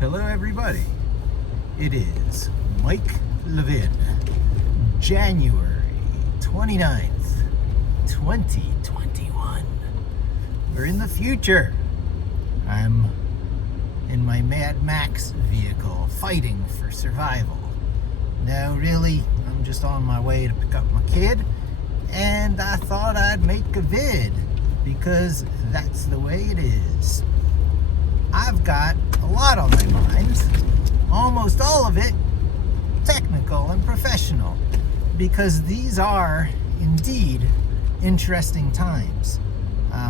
Hello everybody, it is Mike Levin, January 29th, 2021. We're in the future. I'm in my Mad Max vehicle fighting for survival. No, really, I'm just on my way to pick up my kid, and I thought I'd make a vid because that's the way it is. I've got a lot on my mind, almost all of it technical and professional, because these are indeed interesting times.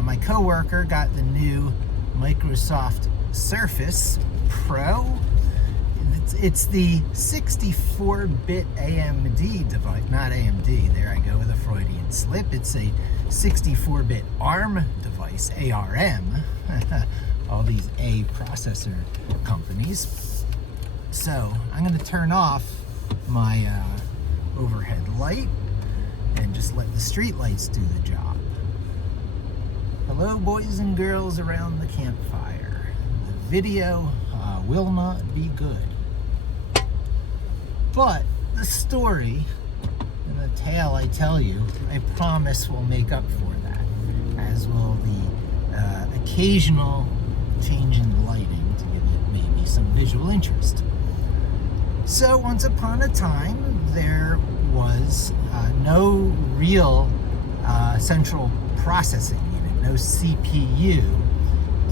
My coworker got the new Microsoft Surface Pro. It's the 64-bit AMD device, not AMD, there I go with a Freudian slip. It's a 64-bit ARM device, ARM. All these A processor companies. So I'm going to turn off my overhead light and just let the street lights do the job. Hello, boys and girls around the campfire. The video will not be good, but the story and the tale I tell you, I promise will make up for that, as will the occasional change in lighting to give you maybe some visual interest. So once upon a time, there was no real central processing unit, no CPU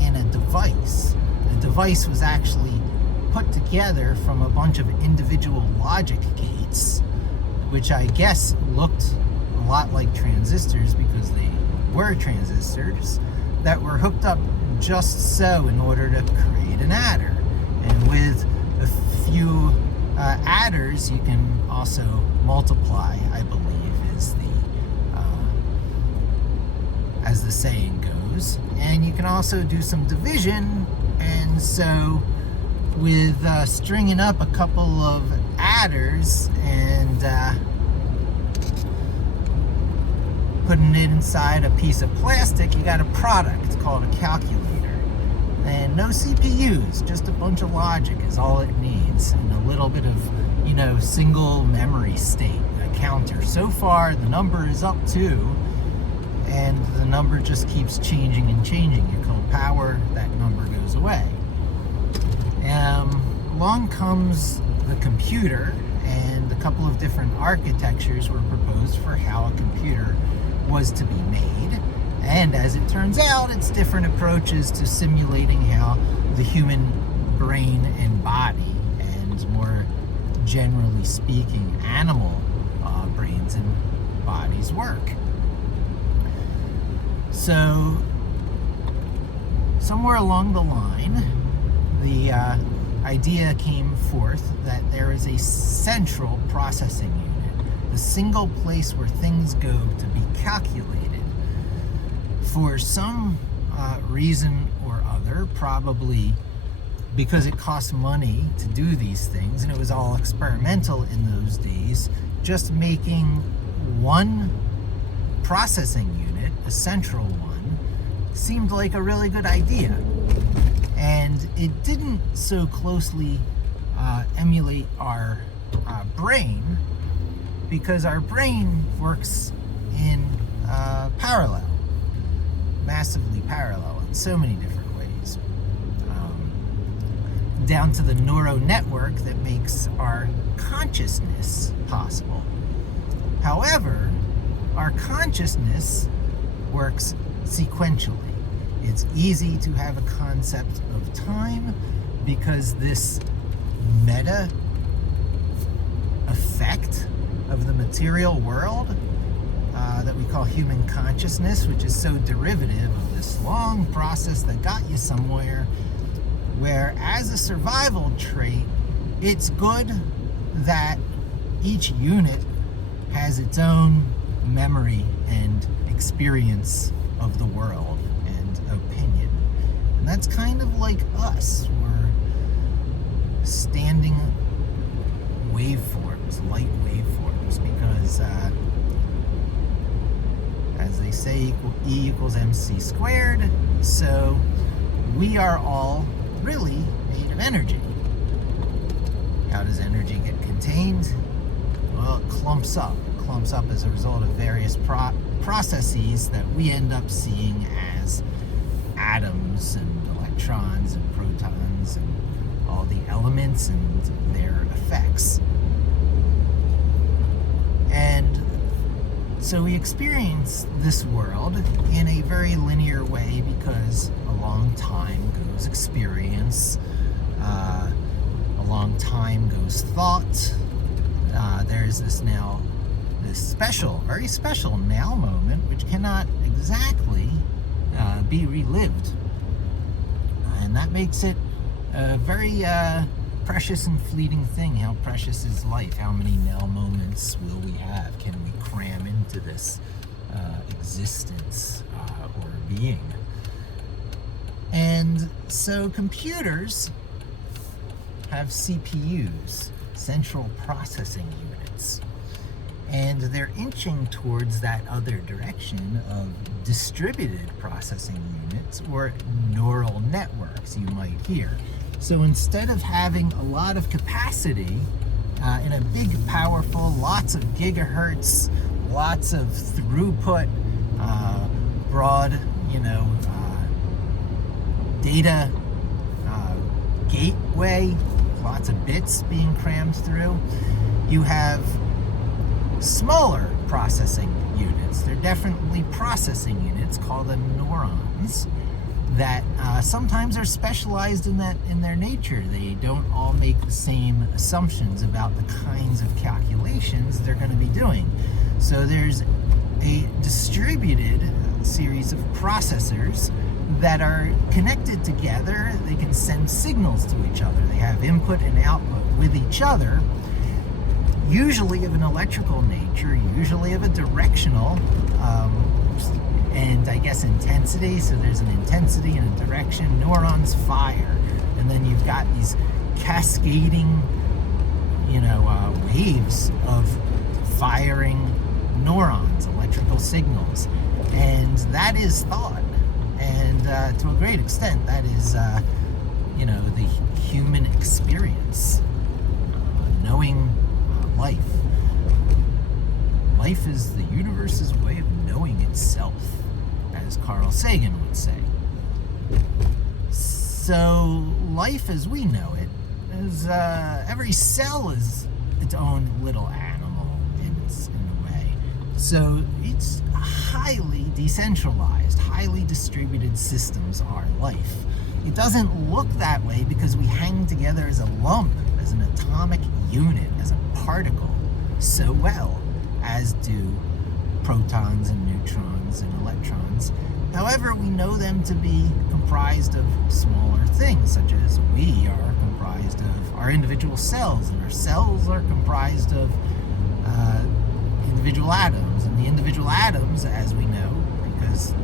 in a device. The device was actually put together from a bunch of individual logic gates, which I guess looked a lot like transistors because they were transistors that were hooked up just so in order to create an adder. And with a few adders, you can also multiply, I believe, as the saying goes. And you can also do some division. And so with stringing up a couple of adders and putting it inside a piece of plastic, you got a product called a calculator. And no CPUs, just a bunch of logic is all it needs, and a little bit of, single memory state, a counter. So far, the number is up 2, and the number just keeps changing and changing. You call power, that number goes away. Along comes the computer, and a couple of different architectures were proposed for how a computer was to be made. And as it turns out, it's different approaches to simulating how the human brain and body, and more generally speaking, animal brains and bodies work. So somewhere along the line, the idea came forth that there is a central processing unit, the single place where things go to be calculated. For some reason or other, probably because it cost money to do these things, and it was all experimental in those days, just making one processing unit, a central one, seemed like a really good idea. And it didn't so closely emulate our brain, because our brain works in parallel. Massively parallel in so many different ways, down to the neural network that makes our consciousness possible. However, our consciousness works sequentially. It's easy to have a concept of time because this meta effect of the material world that we call human consciousness, which is so derivative of this long process that got you somewhere, where as a survival trait, it's good that each unit has its own memory and experience of the world and opinion. And that's kind of like us. We're standing waveforms, light waveforms, because as they say, E equals mc squared. So we are all really made of energy. How does energy get contained? Well, it clumps up. It clumps up as a result of various processes that we end up seeing as atoms and electrons and protons and all the elements and their effects. And so we experience this world in a very linear way because along time goes experience, along time goes thought. There's this special, very special now moment which cannot exactly be relived. And that makes it a very precious and fleeting thing. How precious is life? How many now moments will we have? Can we cram into this existence or being? And so computers have CPUs, central processing units, and they're inching towards that other direction of distributed processing units or neural networks, you might hear. So instead of having a lot of capacity in a big, powerful, lots of gigahertz, lots of throughput, broad, data gateway, lots of bits being crammed through, you have smaller processing units. They're definitely processing units, call them neurons, that sometimes are specialized in their nature. They don't all make the same assumptions about the kinds of calculations they're going to be doing. So there's a distributed series of processors that are connected together. They can send signals to each other. They have input and output with each other, usually of an electrical nature, usually of a directional and I guess intensity. So there's an intensity and a direction. Neurons fire, and then you've got these cascading waves of firing neurons, electrical signals, and that is thought. And to a great extent, that is the human experience, knowing life. Life is the universe's way of knowing itself, as Carl Sagan would say. So life as we know it is, every cell is its own little animal in a way. So it's highly decentralized, highly distributed systems are life. It doesn't look that way because we hang together as a lump, as an atomic unit, as a particle, so well as do protons and neutrons and electrons. However, we know them to be comprised of smaller things, such as we are comprised of our individual cells, and our cells are comprised of individual atoms. And the individual atoms, as we know, because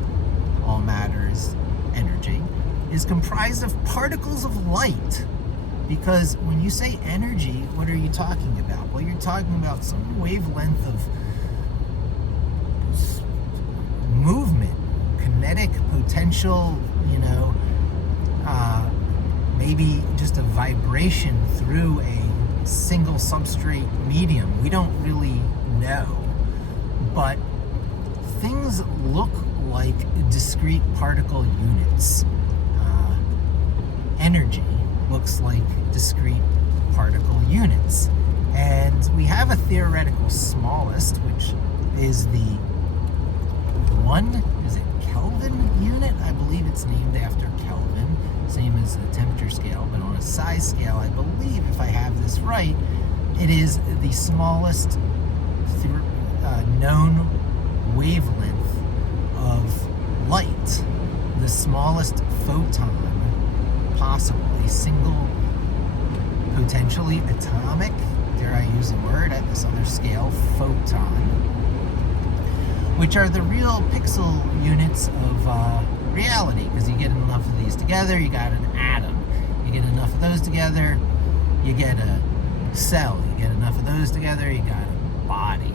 all matter is energy, is comprised of particles of light. Because when you say energy, what are you talking about? Well, you're talking about some wavelength of movement, kinetic potential, maybe just a vibration through a single substrate medium. We don't really know. But things look like discrete particle units. Energy looks like discrete particle units. And we have a theoretical smallest, which is the Kelvin unit. I believe it's named after Kelvin, same as the temperature scale, but on a size scale, I believe, if I have this right, it is the smallest known wavelength of light, the smallest photon possible, a single, potentially atomic, dare I use the word at this other scale, photon, which are the real pixel units of reality, because you get enough of these together, you got an atom. You get enough of those together, you get a cell. You get enough of those together, you got a body,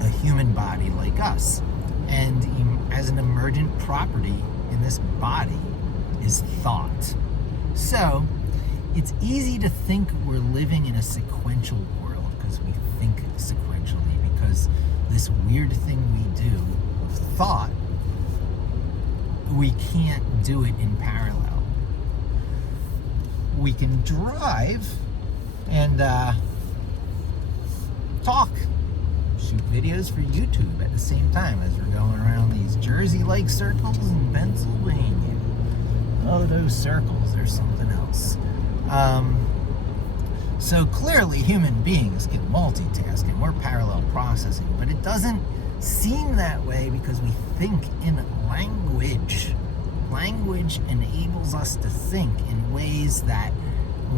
a human body like us. And as an emergent property in this body is thought. So, it's easy to think we're living in a sequential world because we think sequentially, because this weird thing we do of thought, we can't do it in parallel. We can drive and talk, shoot videos for YouTube at the same time as we're going around these Jersey-like circles in Pennsylvania. Oh, those circles, there's something else. So clearly human beings can multitask and we're parallel processing, but it doesn't seem that way because we think in language. Language enables us to think in ways that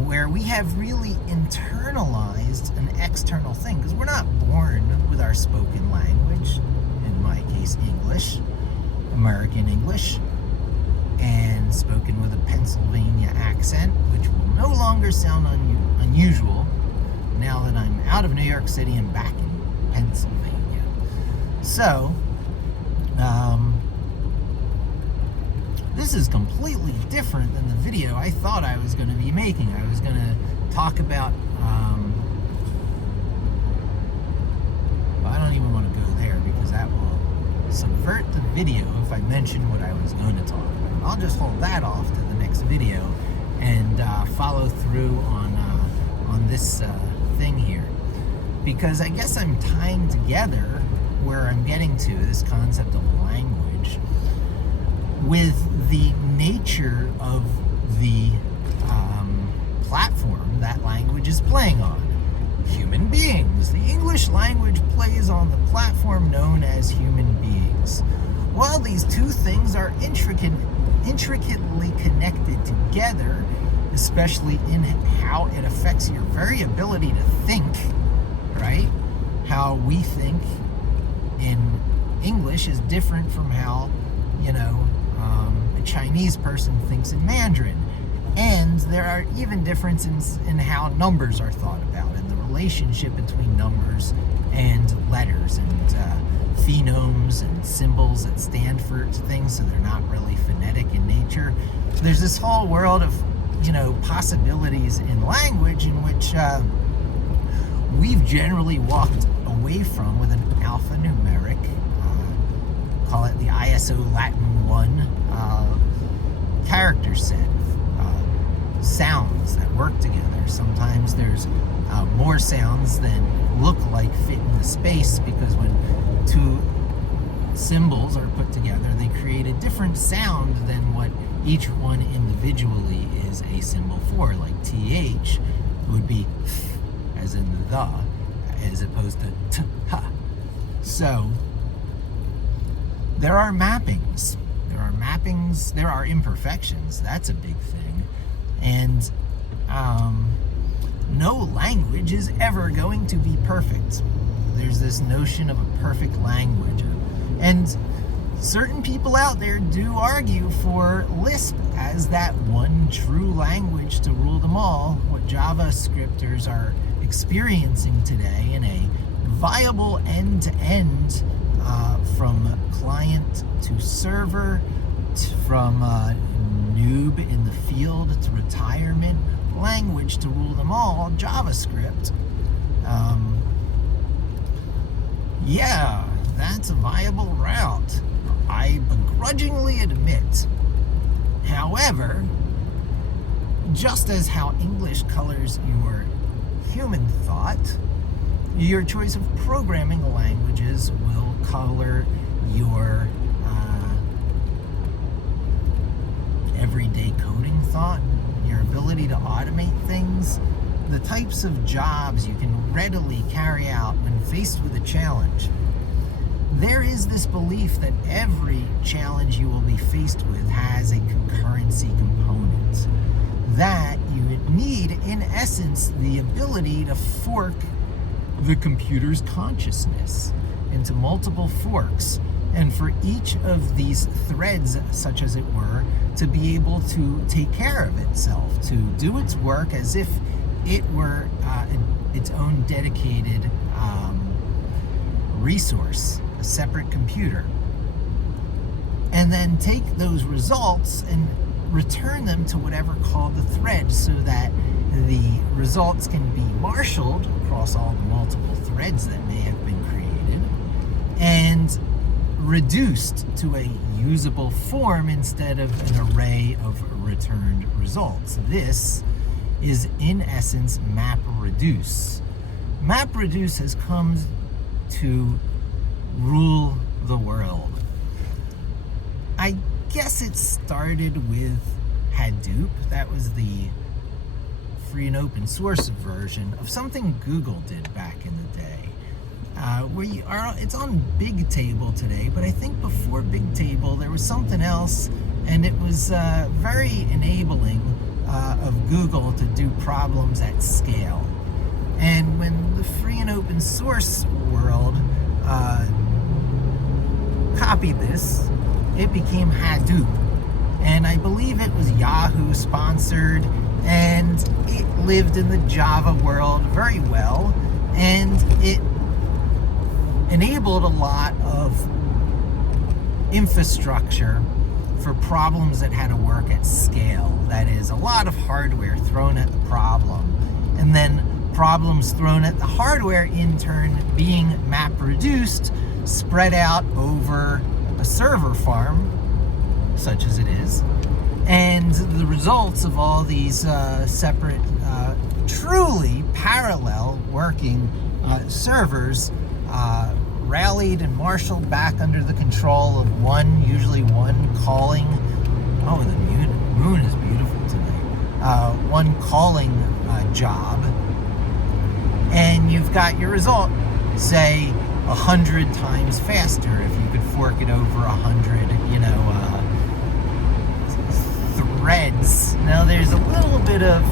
where we have really internalized an external thing, because we're not born with our spoken language, in my case English, American English, and spoken with a Pennsylvania accent, which will no longer sound unusual now that I'm out of New York City and back in Pennsylvania. So, this is completely different than the video I thought I was going to be making. I was going to talk about, well, I don't even want to go there because that will subvert the video if I mention what I was going to talk about. I'll just hold that off to the next video and follow through on this thing here, because I guess I'm tying together where I'm getting to this concept of language with the nature of the platform that language is playing on. Human beings. The English language plays on the platform known as human beings. While these two things are intricately connected together, especially in how it affects your very ability to think, right? How we think in English is different from how, a Chinese person thinks in Mandarin. And there are even differences in how numbers are thought about and the relationship between numbers and letters and phonemes and symbols that stand for things, so they're not really phonetic in nature. There's this whole world of, possibilities in language in which we've generally walked away from with an alphanumeric, call it the ISO Latin 1 character set. Sounds that work together. Sometimes there's more sounds than look like fit in the space, because when two symbols are put together, they create a different sound than what each one individually is a symbol for. Like TH would be as in the, as opposed to t-ha. So there are mappings. There are imperfections. That's a big thing. And no language is ever going to be perfect. There's this notion of a perfect language. And certain people out there do argue for Lisp as that one true language to rule them all, what JavaScripters are experiencing today in a viable end-to-end from client to server, from noob in the field to retirement language to rule them all, JavaScript. Yeah, that's a viable route, I begrudgingly admit. However, just as how English colors your human thought, your choice of programming languages will color your everyday coding thought, your ability to automate things, the types of jobs you can readily carry out when faced with a challenge. There is this belief that every challenge you will be faced with has a concurrency component. That you need, in essence, the ability to fork the computer's consciousness into multiple forks, and for each of these threads, such as it were, to be able to take care of itself, to do its work as if it were its own dedicated resource, a separate computer, and then take those results and return them to whatever called the thread so that the results can be marshaled across all the multiple threads that may have been created and reduced to a usable form instead of an array of returned results. This is, in essence, MapReduce. MapReduce has come to rule the world. I guess it started with Hadoop. That was the free and open source version of something Google did back in the day. It's on Bigtable today, but I think before Bigtable there was something else, and it was very enabling of Google to do problems at scale. And when the free and open source world copied this, it became Hadoop. And I believe it was Yahoo sponsored, and it lived in the Java world very well, and it enabled a lot of infrastructure for problems that had to work at scale. That is, a lot of hardware thrown at the problem, and then problems thrown at the hardware in turn being MapReduced, spread out over a server farm, such as it is, and the results of all these separate, truly parallel working servers rallied and marshaled back under the control of usually one calling. Oh, the moon is beautiful today. One calling job, and you've got your result, say 100 times faster if you could fork it over 100, threads. Now there's a little bit of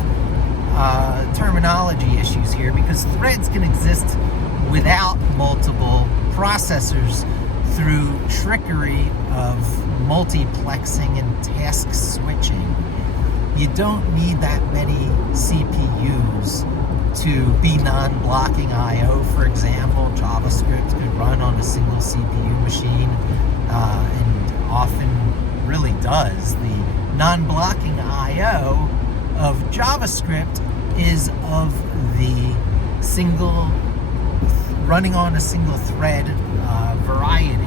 terminology issues here, because threads can exist without multiple processors through trickery of multiplexing and task switching. You don't need that many CPUs to be non-blocking I/O. For example, JavaScript could run on a single CPU machine, and often really does. The non-blocking I/O of JavaScript is of the single, running on a single thread variety.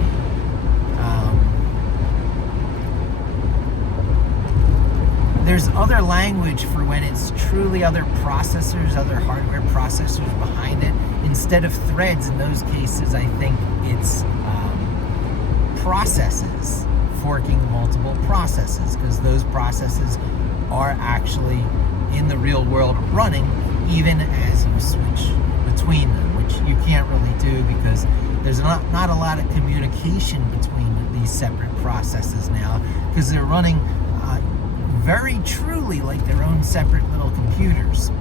There's other language for when it's truly other processors, other hardware processors behind it. Instead of threads, in those cases, I think it's processes, forking multiple processes, because those processes are actually in the real world running, even as you switch between them, which you can't really do because there's not a lot of communication between these separate processes now, because they're running very truly like their own separate little computers,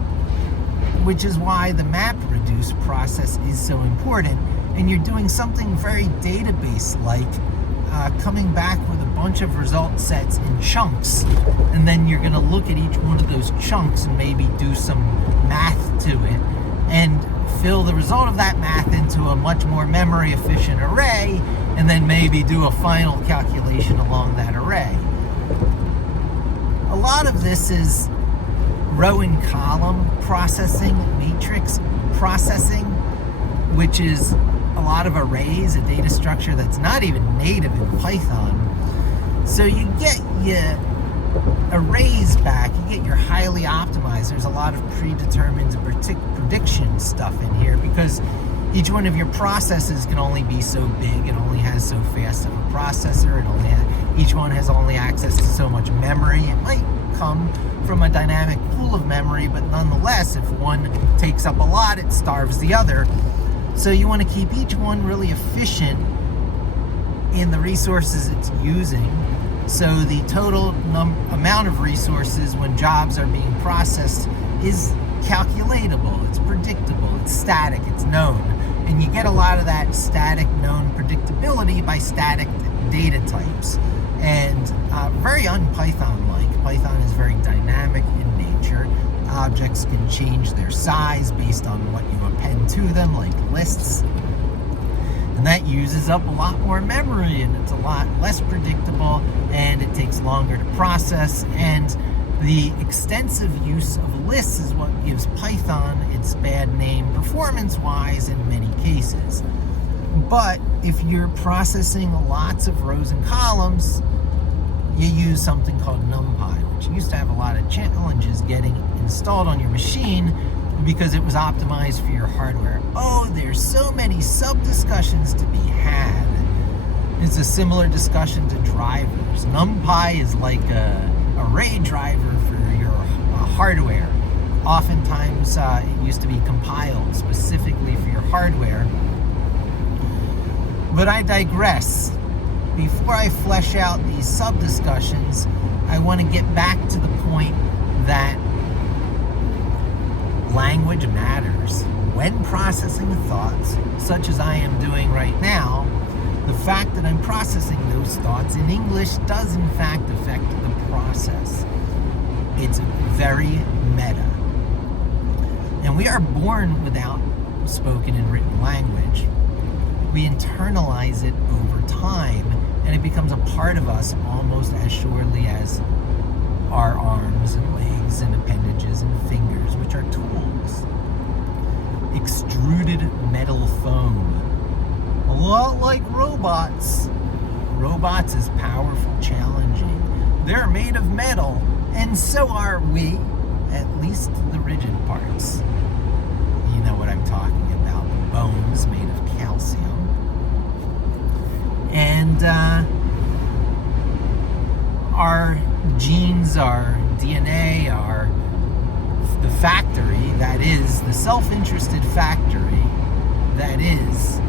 which is why the MapReduce process is so important. And you're doing something very database-like, coming back with a bunch of result sets in chunks, and then you're going to look at each one of those chunks and maybe do some math to it and fill the result of that math into a much more memory efficient array, and then maybe do a final calculation along that array. A lot of this is row and column processing, matrix processing, which is a lot of arrays, a data structure that's not even native in Python. So you get your arrays back, you get your highly optimized. There's a lot of predetermined prediction stuff in here, because each one of your processes can only be so big, it only has so fast of a processor, each one has only access to so much memory. It might come from a dynamic pool of memory, but nonetheless, if one takes up a lot, it starves the other. So you want to keep each one really efficient in the resources it's using, so the total amount of resources when jobs are being processed is calculatable, it's predictable, it's static, it's known. And you get a lot of that static known predictability by static data types. And very un-Python-like. Python is very dynamic in nature. Objects can change their size based on what you append to them, like lists. And that uses up a lot more memory, and it's a lot less predictable, and it takes longer to process. And the extensive use of lists is what gives Python its bad name performance-wise in many cases. But if you're processing lots of rows and columns, you use something called NumPy, which used to have a lot of challenges getting installed on your machine because it was optimized for your hardware. Oh, there's so many sub-discussions to be had. It's a similar discussion to drivers. NumPy is like a array driver for your hardware. Oftentimes, it used to be compiled specifically for your hardware. But I digress. Before I flesh out these sub-discussions, I want to get back to the point that language matters. When processing thoughts, such as I am doing right now, the fact that I'm processing those thoughts in English does in fact affect the process. It's very meta. And we are born without spoken and written language. We internalize it over time, and it becomes a part of us almost as surely as our arms and legs and appendages and fingers, which are tools. Extruded metal foam. A lot like robots. Robots is powerful, challenging. They're made of metal, and so are we, at least the rigid parts. You know what I'm talking about. Bones made of calcium. And our genes, our DNA, the factory that is, the self-interested factory that is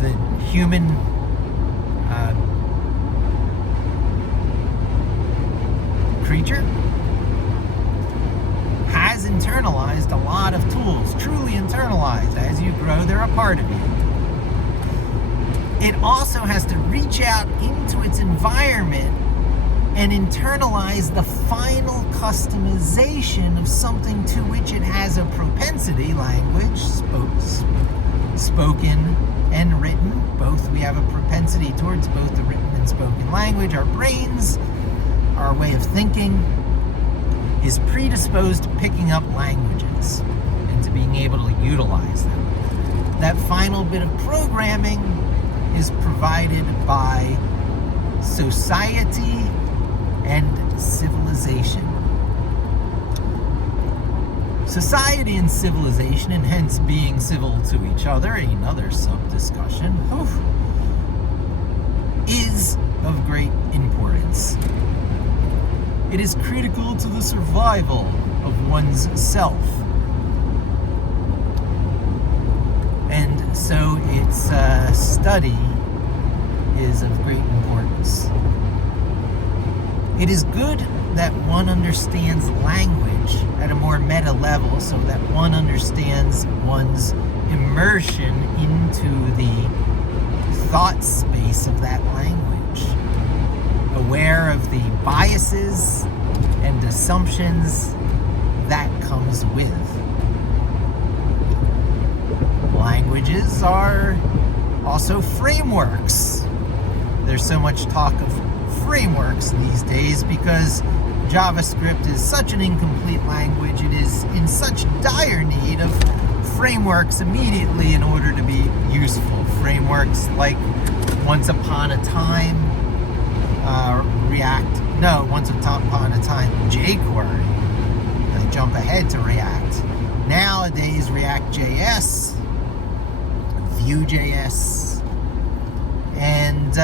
the human creature has internalized a lot of tools, truly internalized. As you grow, they're a part of you. It also has to reach out into its environment and internalize the final customization of something to which it has a propensity, language, spoken and written. Both, we have a propensity towards both the written and spoken language. Our brains, our way of thinking, is predisposed to picking up languages and to being able to utilize them. That final bit of programming is provided by society and civilization. Society and civilization, and hence being civil to each other, another sub-discussion, is of great importance. It is critical to the survival of one's self. And so its study is of great importance. It is good that one understands language at a more meta level so that one understands one's immersion into the thought space of that language. Aware of the biases and assumptions that comes with. Languages are also frameworks. There's so much talk of frameworks these days because JavaScript is such an incomplete language. It is in such dire need of frameworks immediately in order to be useful. Frameworks like Once Upon a Time, Once Upon a Time, jQuery. I jump ahead to React. Nowadays, React.js, Vue.js, and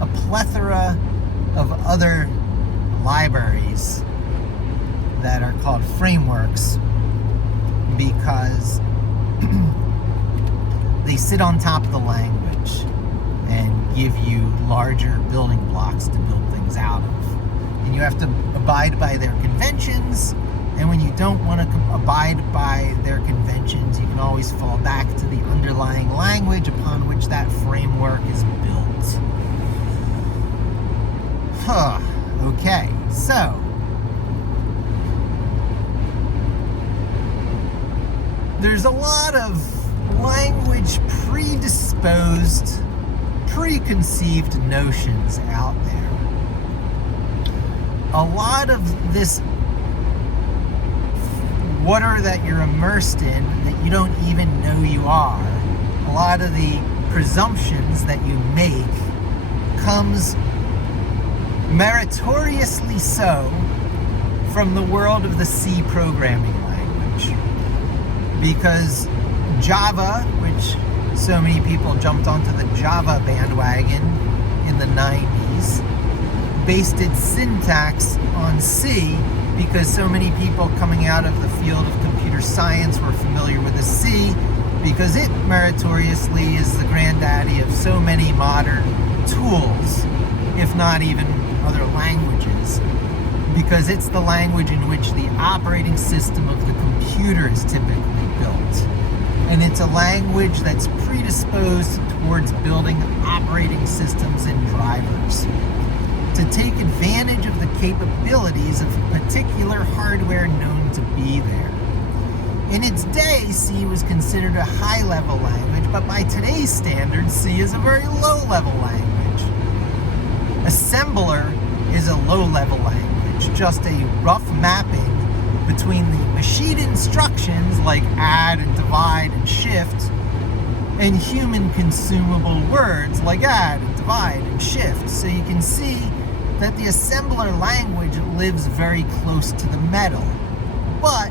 a plethora of other libraries that are called frameworks because they sit on top of the language and give you larger building blocks to build things out of. And you have to abide by their conventions, and when you don't want to abide by their conventions, you can always fall back to the underlying language upon which that framework is built. Okay, so there's a lot of language predisposed, preconceived notions out there. A lot of this water that you're immersed in that you don't even know you are, a lot of the presumptions that you make comes meritoriously so from the world of the C programming language. Because Java, which so many people jumped onto the Java bandwagon in the 90s, based its syntax on C because so many people coming out of the field of computer science were familiar with the C, because it meritoriously is the granddaddy of so many modern tools, if not even other languages, because it's the language in which the operating system of the computer is typically built. And it's a language that's predisposed towards building operating systems and drivers to take advantage of the capabilities of particular hardware known to be there. In its day, C was considered a high-level language, but by today's standards, C is a very low-level language. Assembler is a low-level language, just a rough mapping between the machine instructions like add and divide and shift and human consumable words like add and divide and shift. So you can see that the assembler language lives very close to the metal. But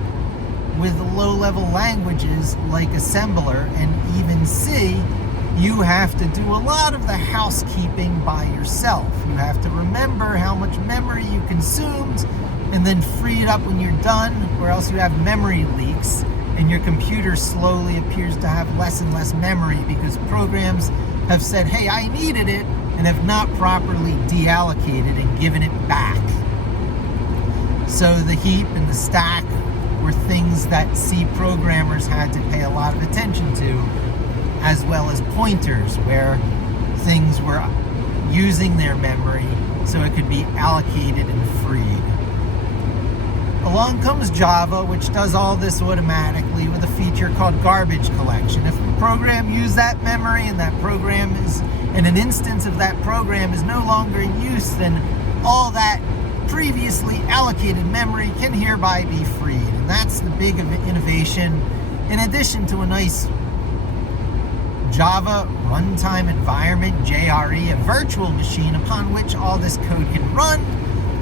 with low-level languages like assembler and even C, you have to do a lot of the housekeeping by yourself. You have to remember how much memory you consumed and then free it up when you're done, or else you have memory leaks and your computer slowly appears to have less and less memory because programs have said, hey, I needed it, and have not properly deallocated and given it back. So the heap and the stack were things that C programmers had to pay a lot of attention to, as well as pointers, where things were using their memory so it could be allocated and freed. Along comes Java, which does all this automatically with a feature called garbage collection. If a program used that memory and that program is, and an instance of that program is no longer in use, then all that previously allocated memory can hereby be freed. And that's the big innovation, in addition to a nice Java runtime environment, JRE, a virtual machine upon which all this code can run.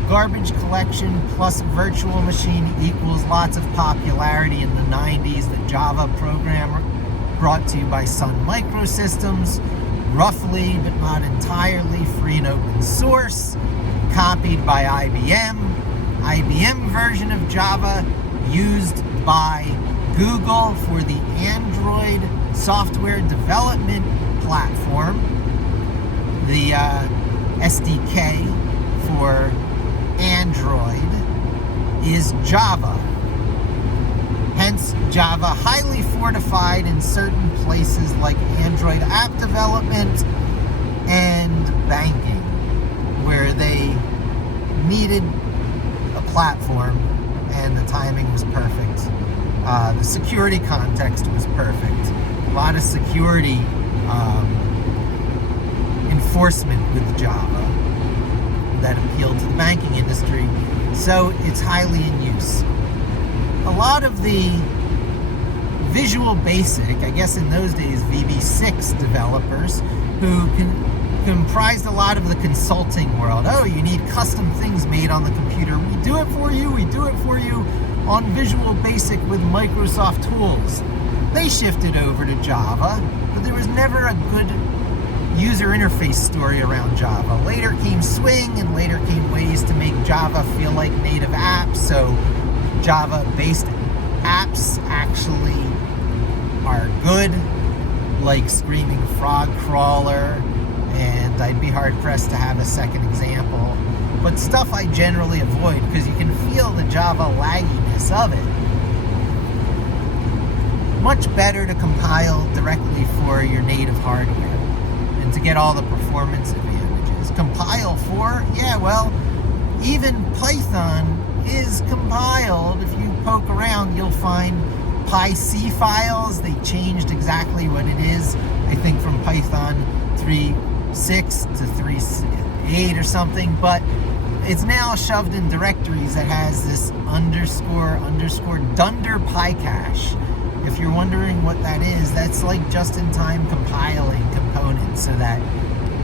Garbage collection plus virtual machine equals lots of popularity in the 90s. The Java program brought to you by Sun Microsystems, roughly but not entirely free and open source, copied by IBM. IBM version of Java used by Google for the Android software development platform. The SDK for Android is Java. Hence, Java highly fortified in certain places like Android app development and banking, where they needed a platform and the timing was perfect. The security context was perfect. A lot of security enforcement with Java that appealed to the banking industry, so it's highly in use. A lot of the Visual Basic, I guess in those days VB6 developers, who comprised a lot of the consulting world. Oh, you need custom things made on the computer. We do it for you. We do it for you on Visual Basic with Microsoft tools. They shifted over to Java, but there was never a good user interface story around Java. Later came Swing, and later came ways to make Java feel like native apps. So Java-based apps actually are good, like Screaming Frog Crawler, and I'd be hard-pressed to have a second example. But stuff I generally avoid because you can feel the Java lagginess of it. Much better to compile directly for your native hardware and to get all the performance advantages. Compile for, yeah, well, even Python is compiled. If you poke around, you'll find PyC files. They changed exactly what it is, I think from Python 3.6 to 3.8 or something, but it's now shoved in directories that has this underscore dunder PyCache. If you're wondering what that is, that's like just-in-time compiling components so that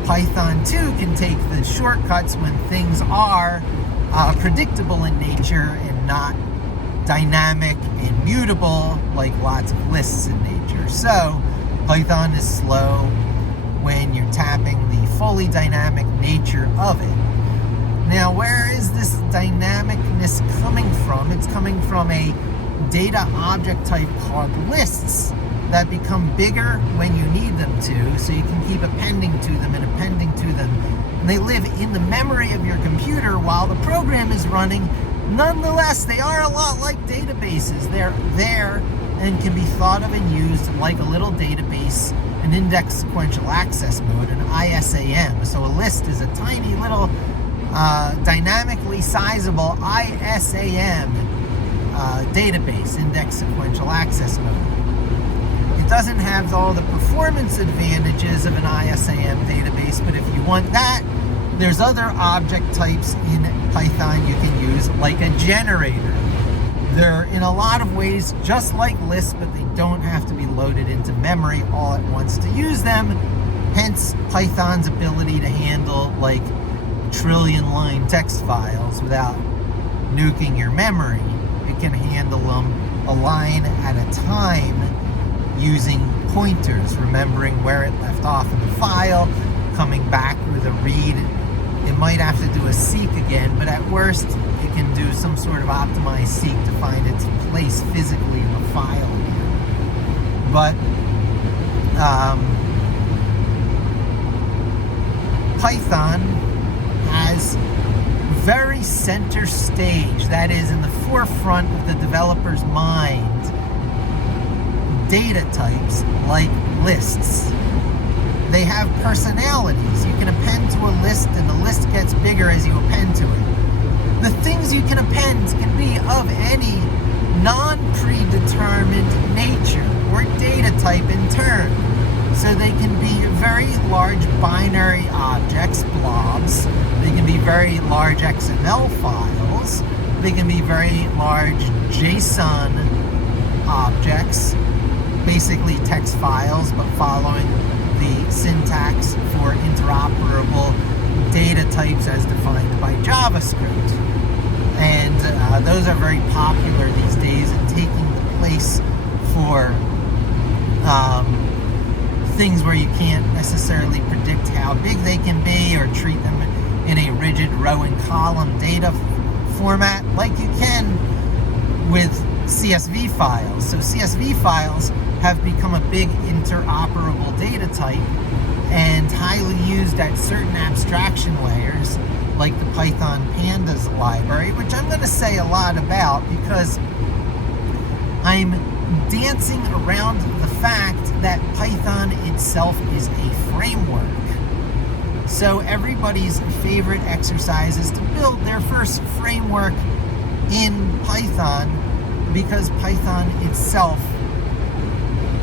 Python 2 can take the shortcuts when things are predictable in nature and not dynamic and mutable like lots of lists in nature. So Python is slow when you're tapping the fully dynamic nature of it. Now, where is this dynamicness coming from? It's coming from a data object type called lists that become bigger when you need them to, so you can keep appending to them and appending to them. And they live in the memory of your computer while the program is running. Nonetheless, they are a lot like databases. They're there and can be thought of and used like a little database, an index sequential access mode, an ISAM. So a list is a tiny little dynamically sizable ISAM database, index sequential access mode. It doesn't have all the performance advantages of an ISAM database, but if you want that, there's other object types in Python you can use, like a generator. They're in a lot of ways just like lists, but they don't have to be loaded into memory all at once to use them. Hence Python's ability to handle like trillion-line text files without nuking your memory. It can handle them a line at a time using pointers, remembering where it left off in the file, coming back with a read. It might have to do a seek again, but at worst, it can do some sort of optimized seek to find its place physically in the file. But Python has very center stage, that is in the forefront of the developer's mind, data types like lists. They have personalities. You can append to a list and the list gets bigger as you append to it. The things you can append can be of any non-predetermined nature or data type in turn. So they can be very large binary objects, blobs. They can be very large XML files. They can be very large JSON objects, basically text files, but following the syntax for interoperable data types as defined by JavaScript. And those are very popular these days and taking the place for things where you can't necessarily predict how big they can be or treat them in a rigid row and column data format like you can with CSV files. So CSV files have become a big interoperable data type and highly used at certain abstraction layers like the Python Pandas library, which I'm going to say a lot about because I'm dancing around the fact that Python itself is a framework. So everybody's favorite exercise is to build their first framework in Python because Python itself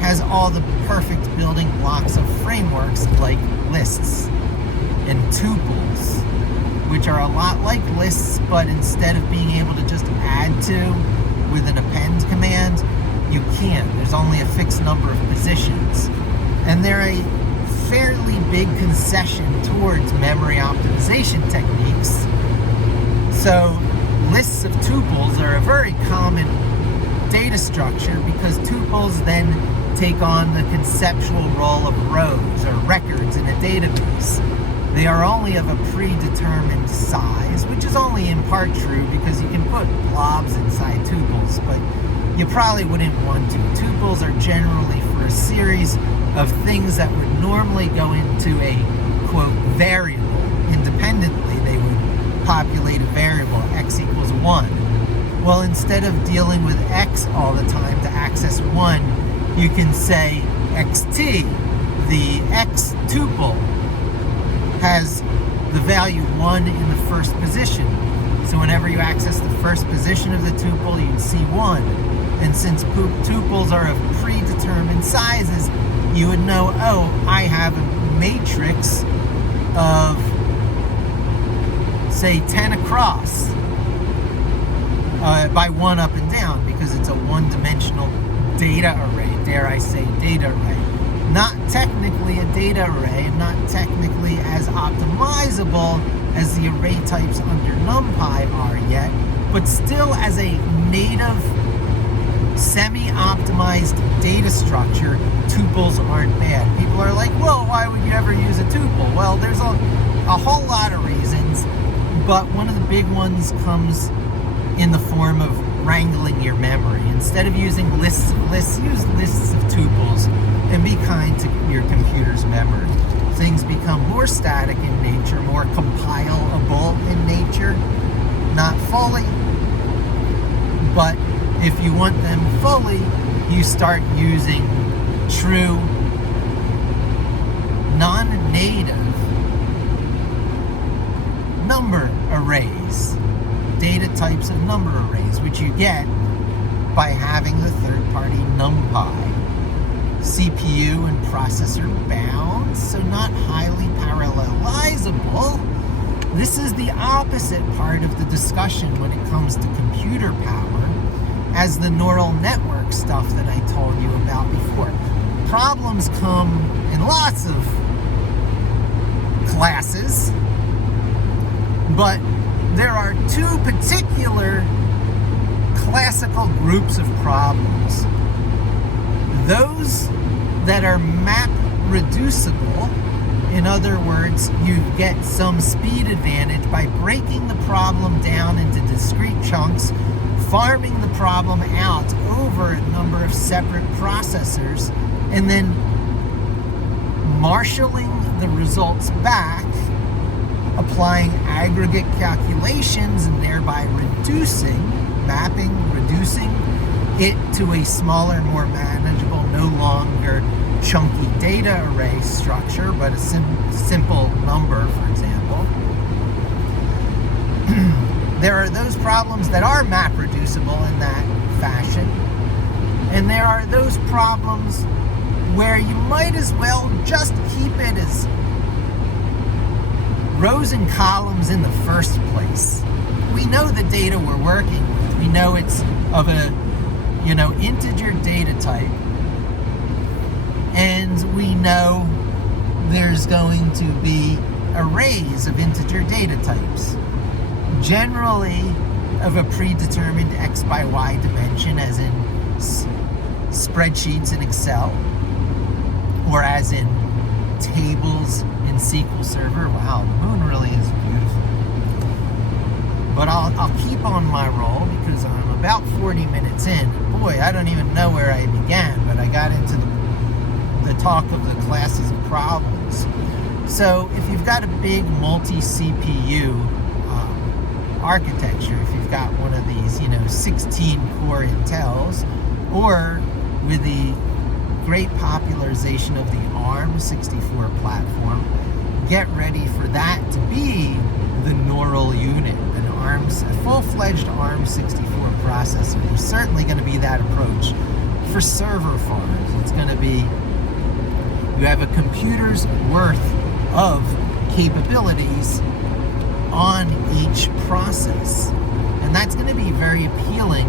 has all the perfect building blocks of frameworks like lists and tuples, which are a lot like lists, but instead of being able to just add to with an append command, you can't. There's only a fixed number of positions. And they're a fairly big concession towards memory optimization techniques. So lists of tuples are a very common data structure because tuples then take on the conceptual role of rows or records in a database. They are only of a predetermined size, which is only in part true because you can put blobs inside tuples, but you probably wouldn't want to. Tuples are generally for a series of things that would normally go into a, quote, variable. Independently, they would populate a variable, x equals 1. Well, instead of dealing with x all the time to access 1, you can say xt, the x tuple, has the value 1 in the first position. So whenever you access the first position of the tuple, you'd see 1. And since tuples are of predetermined sizes, you would know, oh, I have a matrix of, say, 10 across by 1 up and down, because it's a one-dimensional data array, dare I say data array. Not technically a data array, and not technically as optimizable as the array types under NumPy are yet, but still as a native semi-optimized data structure, tuples aren't bad. People are like, well, why would you ever use a tuple? Well, there's a whole lot of reasons, but one of the big ones comes in the form of wrangling your memory. Instead of using lists of lists, use lists of tuples and be kind to your computer's memory. Things become more static in nature, more compilable in nature, not fully, but if you want them fully, you start using true, non-native number arrays, data types of number arrays, which you get by having the third-party NumPy. CPU and processor bound, so not highly parallelizable. This is the opposite part of the discussion when it comes to computer power, as the neural network stuff that I told you about before. Problems come in lots of classes, but there are two particular classical groups of problems. Those that are map reducible, in other words, you get some speed advantage by breaking the problem down into discrete chunks, farming the problem out over a number of separate processors, and then marshalling the results back, applying aggregate calculations, and thereby reducing it to a smaller, more manageable, no longer chunky data array structure, but a simple number, for example. There are those problems that are map reducible in that fashion, and there are those problems where you might as well just keep it as rows and columns in the first place. We know the data we're working with. We know it's of a, integer data type, and we know there's going to be arrays of integer data types, generally of a predetermined x by y dimension, as in spreadsheets in Excel, or as in tables in SQL Server. Wow, the moon really is beautiful. But I'll keep on my roll because I'm about 40 minutes in. Boy, I don't even know where I began, but I got into the talk of the classes of problems. So if you've got a big multi-CPU architecture, if you've got one of these, 16-core Intels, or with the great popularization of the ARM64 platform, get ready for that to be the neural unit, a full-fledged ARM64 processor. There's certainly going to be that approach for server farms. It's going to be, you have a computer's worth of capabilities on each process. And that's going to be very appealing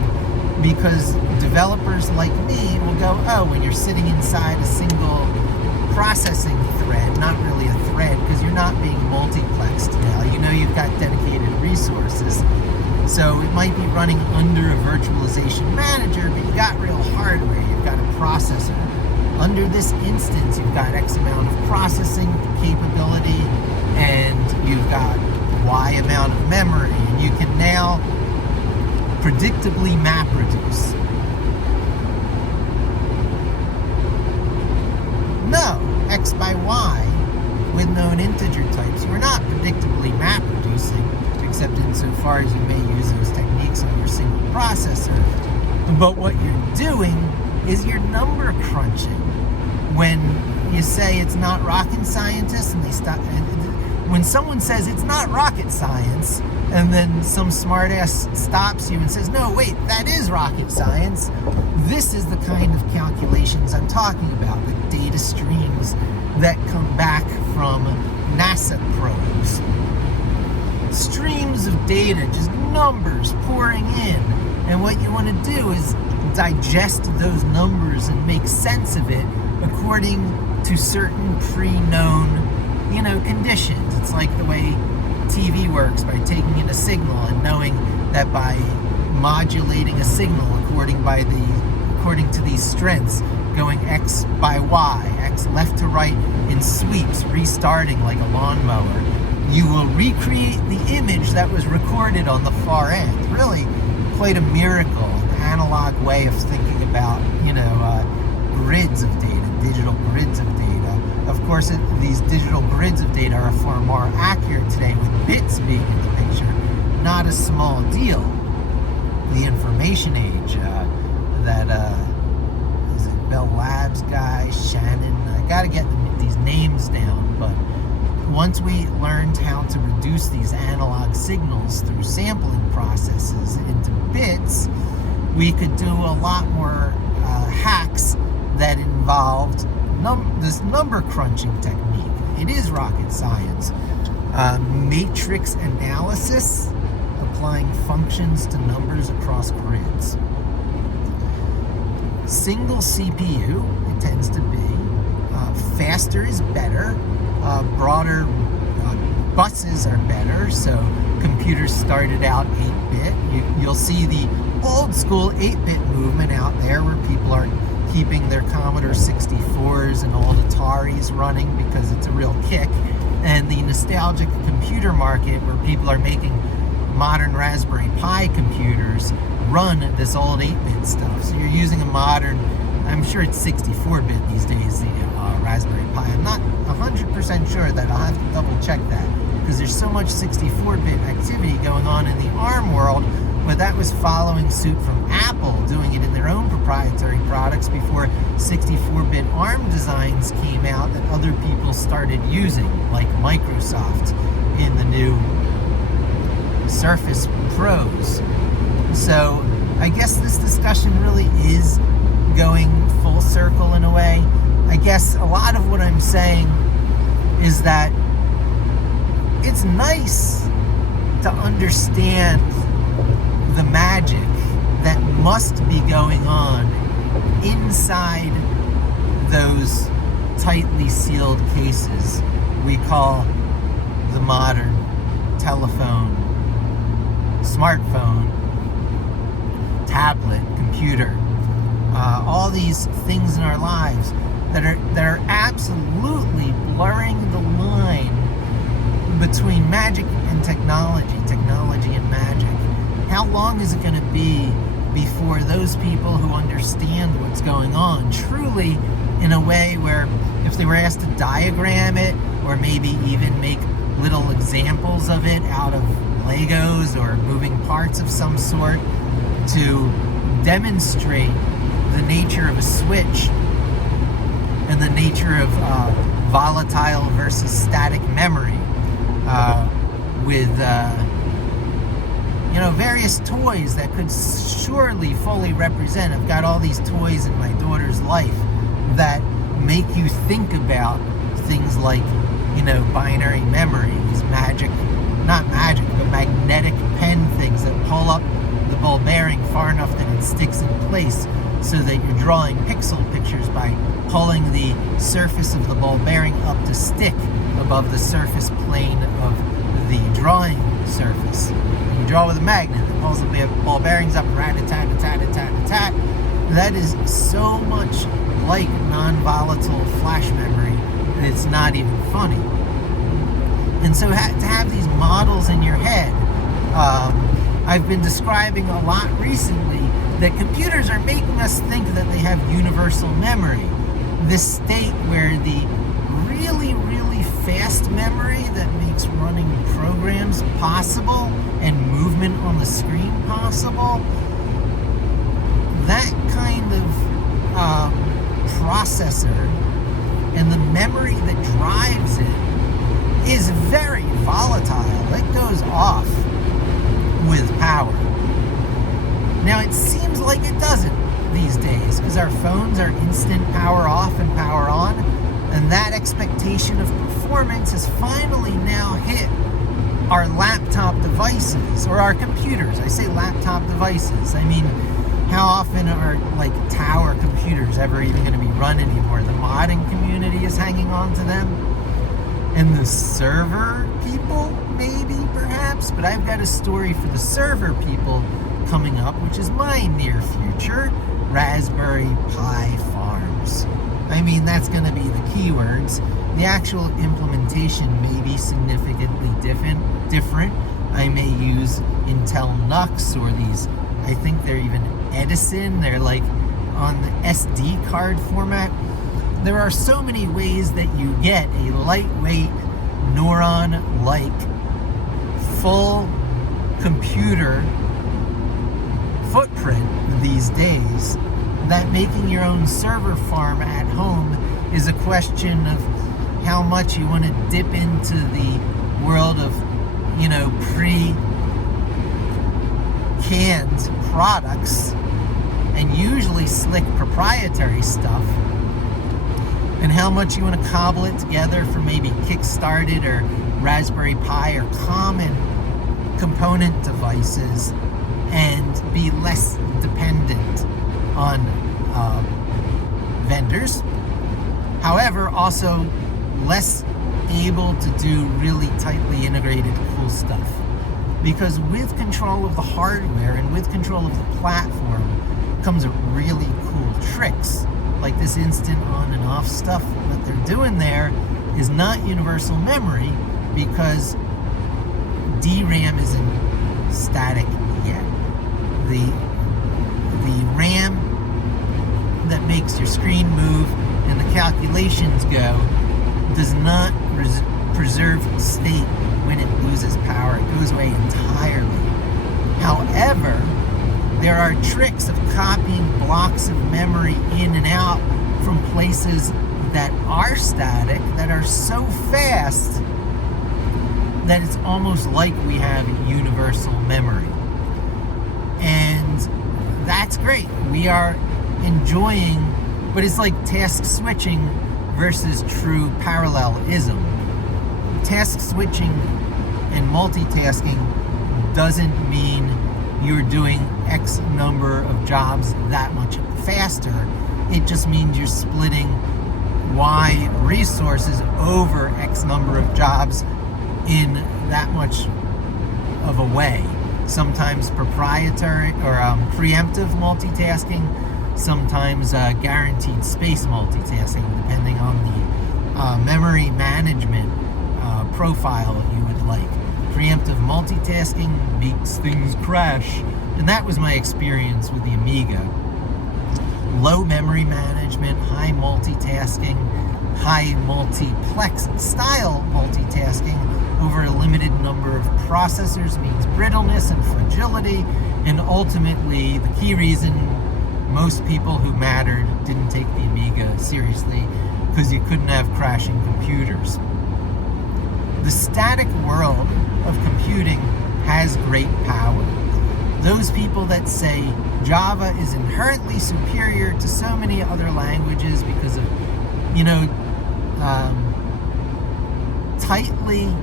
because developers like me will go, oh, when you're sitting inside a single processing thread, not really a thread because you're not being multiplexed now. You've got dedicated resources. So it might be running under a virtualization manager, but you got real hardware. You've got a processor. Under this instance, you've got X amount of processing capability, and you've got Y amount of memory, and you can now predictably map reduce. No, X by Y with known integer types. We're not predictably map reducing, except insofar as you may use those techniques on your single processor. But what you're doing is you're number crunching. When you say it's not rocket scientists, and when someone says it's not rocket science, and then some smartass stops you and says, no, wait, that is rocket science. This is the kind of calculations I'm talking about, the data streams that come back from NASA probes. Streams of data, just numbers pouring in. And what you want to do is digest those numbers and make sense of it according to certain pre-known, conditions. It's like the way TV works, by taking in a signal and knowing that by modulating a signal according to these strengths, going X by Y, X left to right in sweeps, restarting like a lawnmower, you will recreate the image that was recorded on the far end. Really quite a miracle, an analog way of thinking about, grids of data, digital grids of data. Of course, these digital grids of data are far more accurate today with bits being in the picture. Not a small deal. The information age, is it Bell Labs guy, Shannon? I gotta get these names down, but once we learned how to reduce these analog signals through sampling processes into bits, we could do a lot more hacks that involved this number crunching technique. It is rocket science. Matrix analysis, applying functions to numbers across grids. Single CPU, it tends to be. Faster is better. Broader buses are better. So computers started out 8-bit. You'll see the old school 8-bit movement out there where people are keeping their Commodore 64s and old Ataris running because it's a real kick. And the nostalgic computer market where people are making modern Raspberry Pi computers run this old 8-bit stuff. So you're using a modern, I'm sure it's 64-bit these days, the Raspberry Pi. I'm not 100% sure that. I'll have to double check that because there's so much 64-bit activity going on in the ARM world, but that was following suit from Apple, doing it in their own proprietary products before 64-bit ARM designs came out that other people started using, like Microsoft in the new Surface Pros. So I guess this discussion really is going full circle in a way. I guess a lot of what I'm saying is that it's nice to understand the magic that must be going on inside those tightly sealed cases we call the modern telephone, smartphone, tablet, computer, all these things in our lives that are absolutely blurring the line between magic and technology and magic. How long is it going to be before those people who understand what's going on truly, in a way where if they were asked to diagram it or maybe even make little examples of it out of Legos or moving parts of some sort to demonstrate the nature of a switch and the nature of volatile versus static memory with various toys that could surely fully represent. I've got all these toys in my daughter's life that make you think about things like, binary memory, these not magic, but magnetic pen things that pull up the ball bearing far enough that it sticks in place so that you're drawing pixel pictures by pulling the surface of the ball bearing up to stick above the surface plane of the drawing surface. You draw with a magnet that pulls the ball bearings up, rat-a-tat-a-tat-a-tat-a-tat. That is so much like non-volatile flash memory that it's not even funny. And so to have these models in your head, I've been describing a lot recently that computers are making us think that they have universal memory. This state where the really, really fast memory that makes running programs possible and movement on the screen possible, that kind of processor and the memory that drives it is very volatile. It goes off with power. Now, it seems like it doesn't these days, because our phones are instant power off and power on, and that expectation of performance has finally now hit our laptop devices, or our computers. I say laptop devices. I mean, how often are like tower computers ever even going to be run anymore? The modding community is hanging on to them. And the server people, maybe, perhaps. But I've got a story for the server people coming up, which is my near future, Raspberry Pi farms. I mean, that's going to be the keywords. The actual implementation may be significantly different. I may use Intel NUCs, or these, I think they're even Edison. They're like on the SD card format. There are so many ways that you get a lightweight, Neuron-like, full computer footprint these days, that making your own server farm at home is a question of how much you want to dip into the world of, pre-canned products, and usually slick proprietary stuff, and how much you want to cobble it together for maybe Kickstarted or Raspberry Pi or common component devices, and be less dependent on vendors. However, also less able to do really tightly integrated cool stuff. Because with control of the hardware and with control of the platform comes really cool tricks. Like this instant on and off stuff that they're doing there is not universal memory, because DRAM isn't static yet. The RAM that makes your screen move and the calculations go does not preserve state when it loses power. It goes away entirely. However, there are tricks of copying blocks of memory in and out from places that are static, that are so fast that it's almost like we have universal memory. And that's great. We are enjoying, but it's like task switching versus true parallelism. Task switching and multitasking doesn't mean you're doing X number of jobs that much faster. It just means you're splitting Y resources over X number of jobs in that much of a way. Sometimes proprietary or preemptive multitasking, sometimes guaranteed space multitasking, depending on the memory management profile you would like. Preemptive multitasking makes things crash, and that was my experience with the Amiga. Low memory management, high multitasking, high multiplex style multitasking over a limited number of processors means brittleness and fragility, and ultimately the key reason most people who mattered didn't take the Amiga seriously, because you couldn't have crashing computers. The static world of computing has great power. Those people that say Java is inherently superior to so many other languages because of, tightly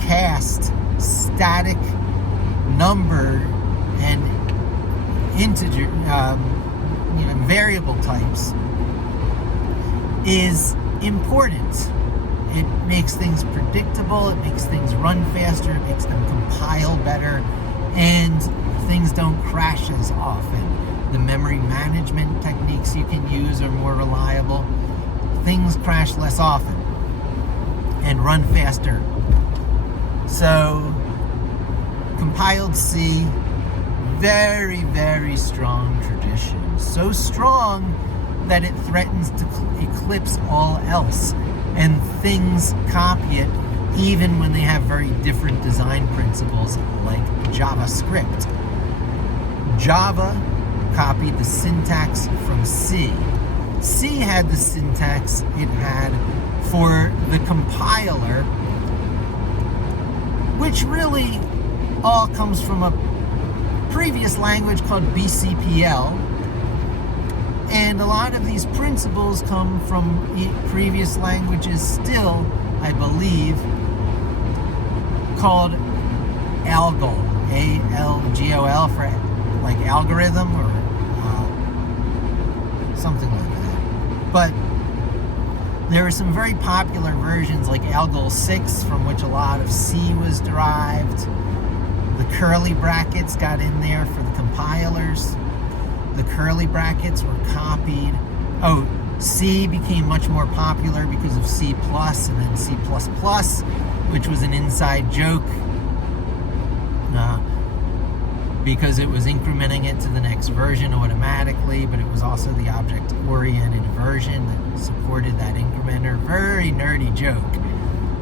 cast, static, number, and integer, variable types is important. It makes things predictable, it makes things run faster, it makes them compile better, and things don't crash as often. The memory management techniques you can use are more reliable. Things crash less often and run faster. So, compiled C, very, very strong tradition. So strong that it threatens to eclipse all else, and things copy it even when they have very different design principles, like JavaScript. Java copied the syntax from C. C had the syntax it had for the compiler, which really all comes from a previous language called BCPL. And a lot of these principles come from previous languages still, I believe, called ALGOL, ALGOL, for like algorithm or something like that. But there were some very popular versions like ALGOL 6, from which a lot of C was derived. The curly brackets got in there for the compilers. The curly brackets were copied. Oh, C became much more popular because of C+, and then C++, which was an inside joke because it was incrementing it to the next version automatically, but it was also the object-oriented version that supported that incrementer. Very nerdy joke.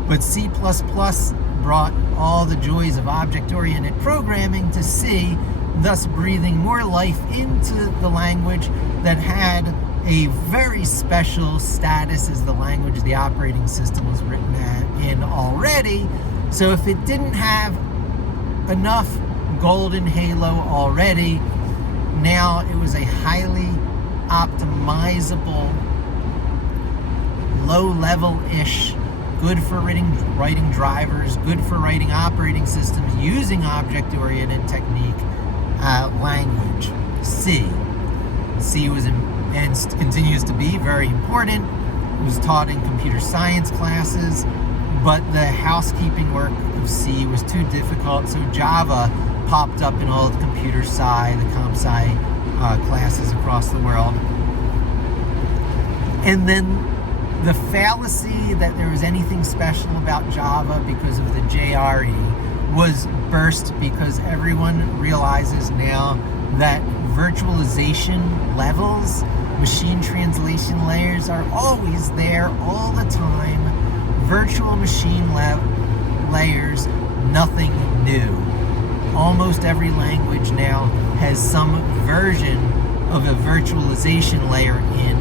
But C++ brought all the joys of object-oriented programming to C, thus breathing more life into the language that had a very special status as the language the operating system was written in already. So if it didn't have enough golden halo already, now it was a highly optimizable, low-level-ish, good for writing drivers, good for writing operating systems using object-oriented technique language, C. C was and continues to be very important. It was taught in computer science classes, but the housekeeping work of C was too difficult, so Java popped up in all the computer sci, the comp sci classes across the world. And then the fallacy that there was anything special about Java because of the JRE was burst, because everyone realizes now that virtualization levels, machine translation layers, are always there all the time. Virtual machine layers, nothing new. Almost every language now has some version of a virtualization layer in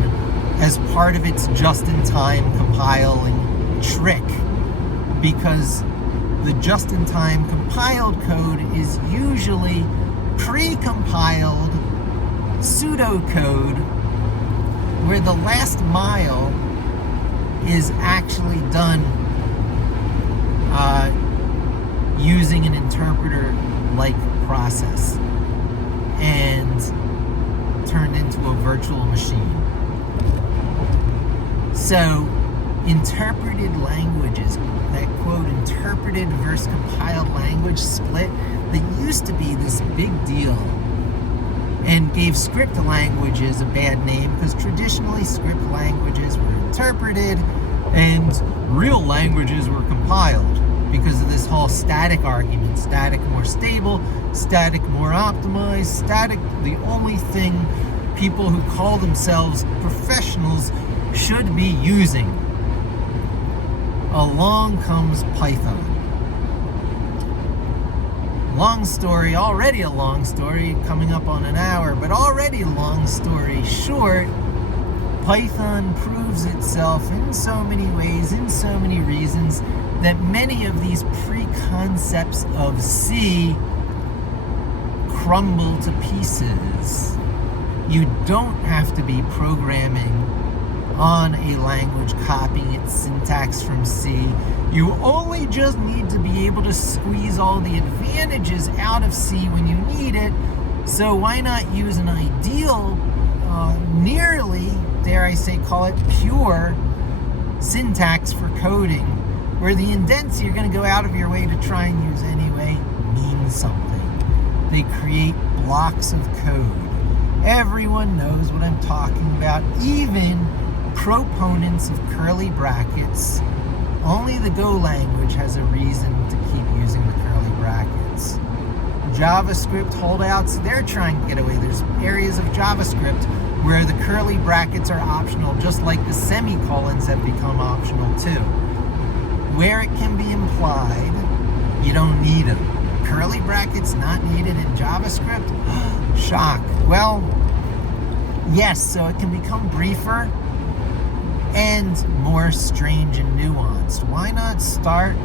as part of its just-in-time compiling trick, because the just-in-time compiled code is usually pre-compiled pseudocode where the last mile is actually done using an interpreter-like process and turned into a virtual machine. So, interpreted languages, that quote, interpreted versus compiled language split, that used to be this big deal and gave script languages a bad name, because traditionally script languages were interpreted and real languages were compiled because of this whole static argument. Static more stable, static more optimized, static the only thing people who call themselves professionals should be using. Along comes Python. Long story, already a long story, coming up on an hour, but already long story short, Python proves itself in so many ways, in so many reasons, that many of these preconcepts of C crumble to pieces. You don't have to be programming on a language copying its syntax from C. You only just need to be able to squeeze all the advantages out of C when you need it. So why not use an ideal, nearly, dare I say, call it pure syntax for coding, where the indents you're going to go out of your way to try and use anyway mean something. They create blocks of code. Everyone knows what I'm talking about, even proponents of curly brackets. Only the Go language has a reason to keep using the curly brackets. JavaScript holdouts, they're trying to get away. There's areas of JavaScript where the curly brackets are optional, just like the semicolons have become optional too. Where it can be implied, you don't need them. Curly brackets not needed in JavaScript? Shock. Well, yes, so it can become briefer and more strange and nuanced. Why not start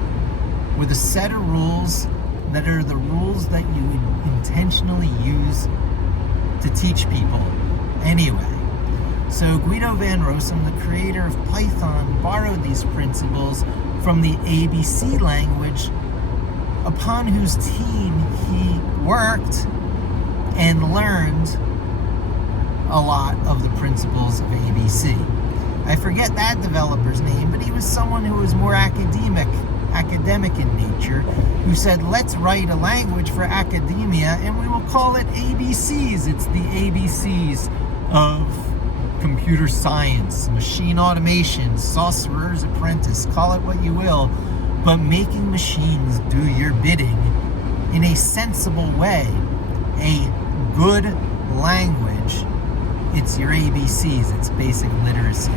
with a set of rules that are the rules that you would intentionally use to teach people anyway. So Guido van Rossum, the creator of Python, borrowed these principles from the ABC language upon whose team he worked and learned a lot of the principles of ABC. I forget that developer's name, but he was someone who was more academic in nature, who said, let's write a language for academia and we will call it ABCs. It's the ABCs of computer science, machine automation, sorcerer's apprentice, call it what you will, but making machines do your bidding in a sensible way, a good language. It's your ABCs, it's basic literacy.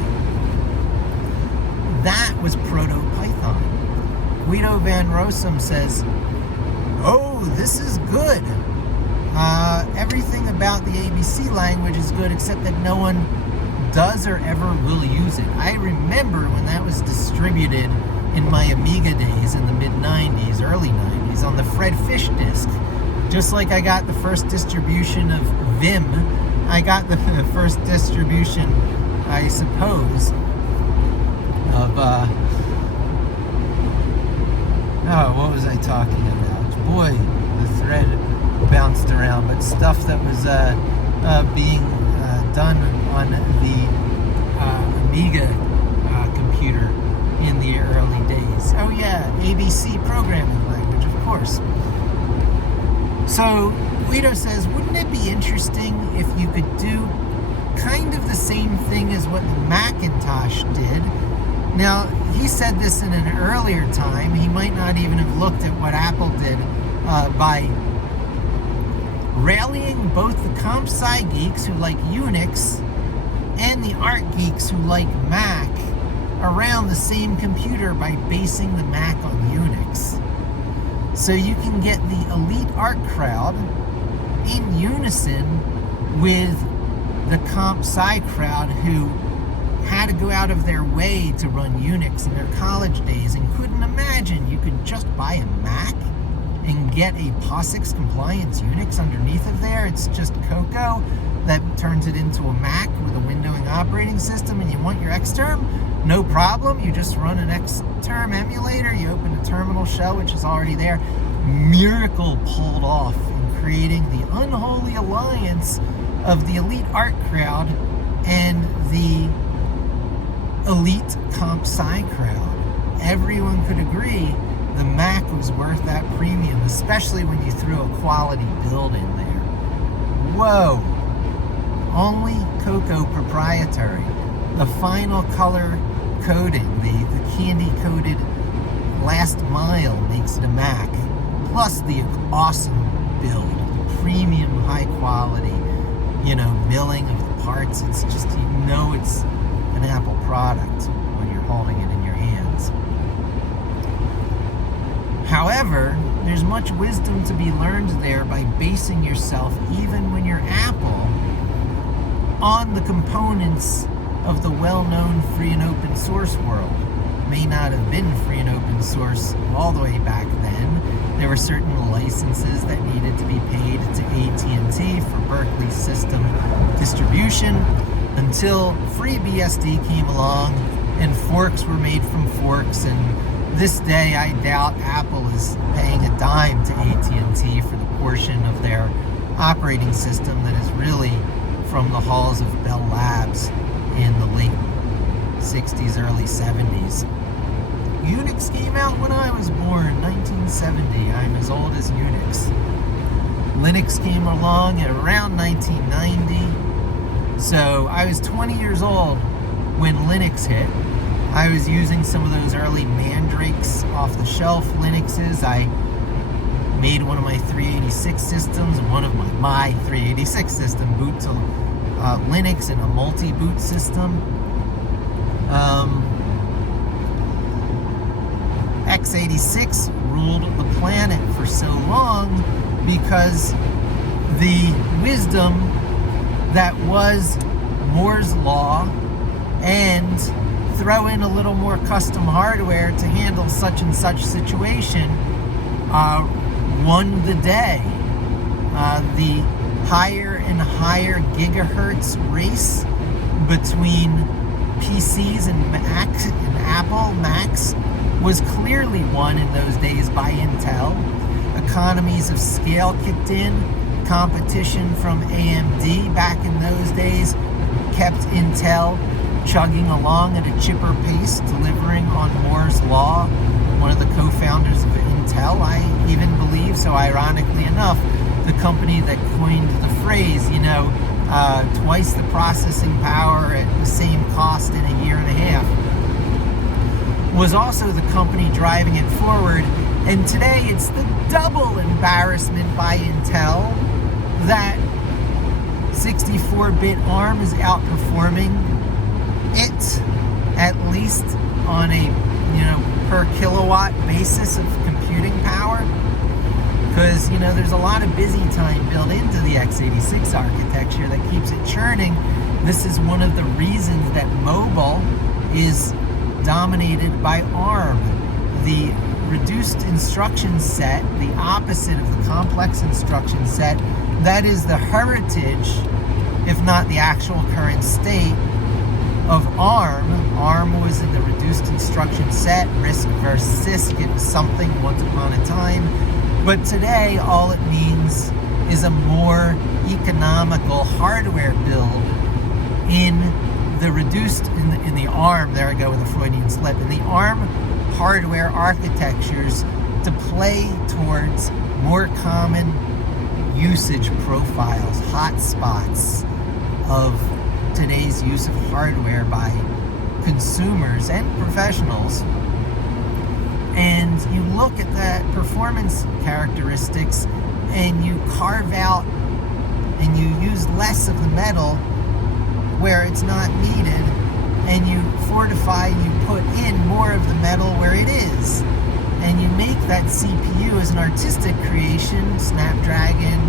That was proto-Python. Guido van Rossum says, oh, this is good. Everything about the ABC language is good except that no one does or ever will use it. I remember when that was distributed in my Amiga days in the mid-90s, early 90s, on the Fred Fish disk. Just like I got the first distribution of Vim, I got the first distribution, I suppose, of, what was I talking about? Boy, the thread bounced around, but stuff that was being done on the Amiga computer in the early days. Oh yeah, ABC programming language, of course. So Guido says, wouldn't it be interesting if you could do kind of the same thing as what the Macintosh did? Now, he said this in an earlier time. He might not even have looked at what Apple did by rallying both the comp-sci geeks who like Unix and the art geeks who like Mac around the same computer by basing the Mac on Unix. So you can get the elite art crowd in unison with the comp-sci crowd who had to go out of their way to run Unix in their college days and couldn't imagine you could just buy a Mac and get a POSIX compliance Unix underneath of there. It's just Cocoa that turns it into a Mac with a windowing operating system, and you want your Xterm? No problem. You just run an Xterm emulator, you open a terminal shell, which is already there. Miracle pulled off in creating the unholy alliance of the elite art crowd and the elite comp-sci crowd. Everyone could agree the Mac was worth that premium, especially when you threw a quality build in there. Whoa! Only Cocoa proprietary. The final color coding, the candy-coated last mile makes it a Mac. Plus the awesome build, the premium high quality, milling of the parts. It's just, it's an Apple product when you're holding it in your hands. However, there's much wisdom to be learned there by basing yourself, even when you're Apple, on the components of the well-known free and open source world. May not have been free and open source all the way back then. There were certain licenses that needed to be paid to AT&T for Berkeley system distribution until FreeBSD came along and forks were made from forks. And this day, I doubt Apple is paying a dime to AT&T for the portion of their operating system that is really from the halls of Bell Labs in the late 60s, early 70s. Unix came out when I was born, 1970. I'm as old as Unix. Linux came along at around 1990. So I was 20 years old when Linux hit. I was using some of those early Mandrakes off-the-shelf Linuxes. I made one of my 386 systems, one of my 386 system boot to Linux in a multi-boot system. x86 ruled the planet for so long because the wisdom that was Moore's Law and throw in a little more custom hardware to handle such and such situation won the day. the higher and higher gigahertz race between PCs and Macs and Apple Macs was clearly won in those days by Intel. Economies of scale kicked in. Competition from AMD back in those days kept Intel chugging along at a chipper pace, delivering on Moore's Law. One of the co-founders of Intel, I even believe, so ironically enough, the company that coined the phrase, twice the processing power at the same cost in a year and a half, was also the company driving it forward. And today it's the double embarrassment by Intel that 64-bit ARM is outperforming it, at least on a per kilowatt basis of computing power. Because there's a lot of busy time built into the x86 architecture that keeps it churning. This is one of the reasons that mobile is dominated by ARM. The reduced instruction set, the opposite of the complex instruction set, that is the heritage, if not the actual current state, of ARM. ARM was in the reduced instruction set, RISC versus CISC. It was something once upon a time. But today, all it means is a more economical hardware build in the reduced, in the ARM, there I go with a Freudian slip, in the ARM hardware architectures to play towards more common usage profiles, hotspots of today's use of hardware by consumers and professionals. And you look at the performance characteristics and you carve out and you use less of the metal where it's not needed, and you fortify and you put in more of the metal where it is, and you make that CPU as an artistic creation. Snapdragon,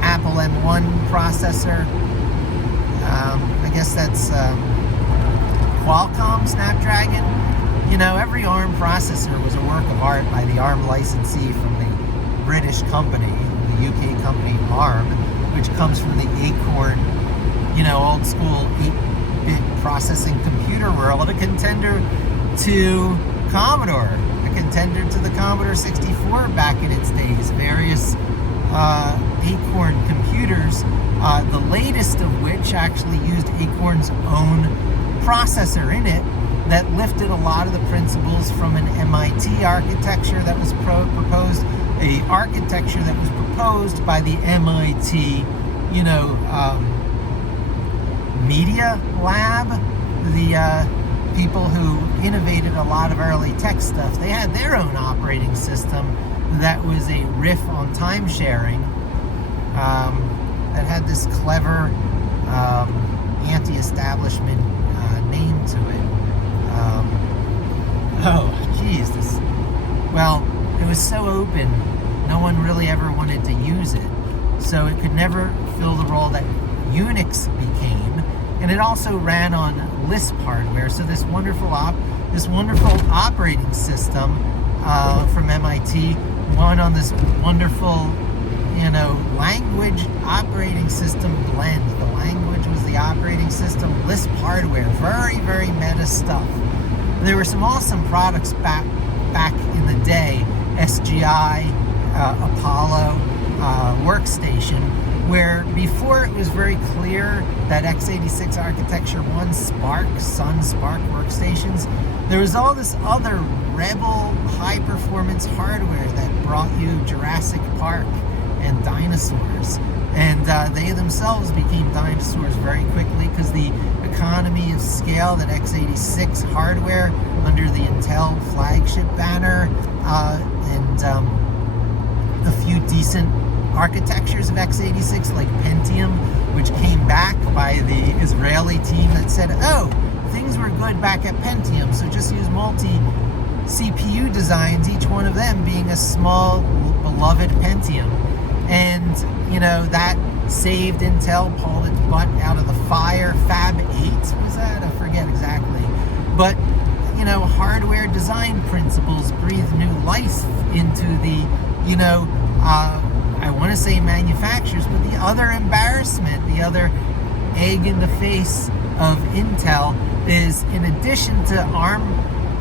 Apple M1 processor, I guess that's Qualcomm Snapdragon. Every ARM processor was a work of art by the ARM licensee from the British company, the UK company ARM, which comes from the Acorn, old school 8-bit processing computer world, a contender to Commodore, a contender to the Commodore 64 back in its days. Various Acorn computers, the latest of which actually used Acorn's own processor in it, that lifted a lot of the principles from an MIT architecture that was proposed, a architecture that was proposed by the MIT, Media Lab, the people who innovated a lot of early tech stuff. They had their own operating system that was a riff on time sharing, that had this clever anti-establishment name to it. It was so open, no one really ever wanted to use it. So it could never fill the role that Unix became. And it also ran on Lisp hardware. So this wonderful operating system from MIT won on this wonderful, language operating system blend. The language was the operating system, Lisp hardware, very, very meta stuff. There were some awesome products back in the day, SGI, Apollo, Workstation, where before it was very clear that x86 architecture won Sun SPARC workstations, there was all this other rebel high-performance hardware that brought you Jurassic Park and dinosaurs. And they themselves became dinosaurs very quickly because the economy of scale that x86 hardware under the Intel flagship banner and a few decent architectures of x86 like Pentium, which came back by the Israeli team that said, oh, things were good back at Pentium, so just use multi-CPU designs, each one of them being a small, beloved Pentium. And, that saved Intel, pulled its butt out of the fire. Fab 8 was that? I forget exactly. But, hardware design principles breathe new life into the, I want to say manufacturers, but the other embarrassment, the other egg in the face of Intel is, in addition to ARM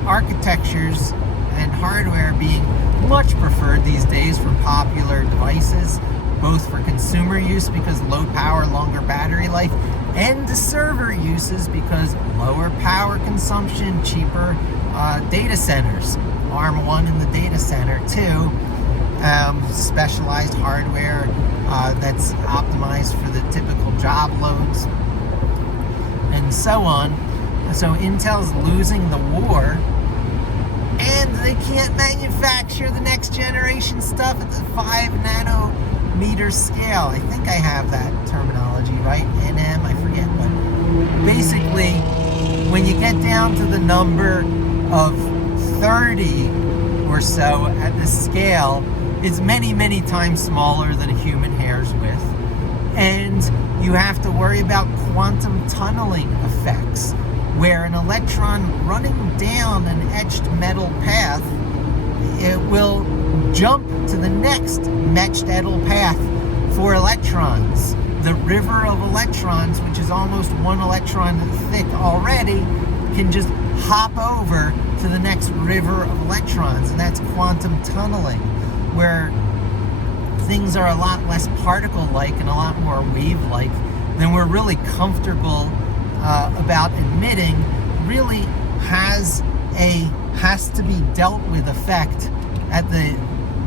architectures and hardware being much preferred these days for popular devices, both for consumer use because low power, longer battery life, and to server uses because lower power consumption, cheaper data centers. ARM1 in the data center too. Specialized hardware that's optimized for the typical job loads and so on. So Intel's losing the war, and they can't manufacture the next generation stuff at the 5 nanometer scale. I think I have that terminology right, NM, I forget, but basically when you get down to the number of 30 or so at the scale, it's many, many times smaller than a human hair's width. And you have to worry about quantum tunneling effects, where an electron running down an etched metal path, it will jump to the next matched metal path for electrons. The river of electrons, which is almost one electron thick already, can just hop over to the next river of electrons, and that's quantum tunneling, where things are a lot less particle-like and a lot more wave-like than we're really comfortable about admitting. Really has to be dealt with effect at the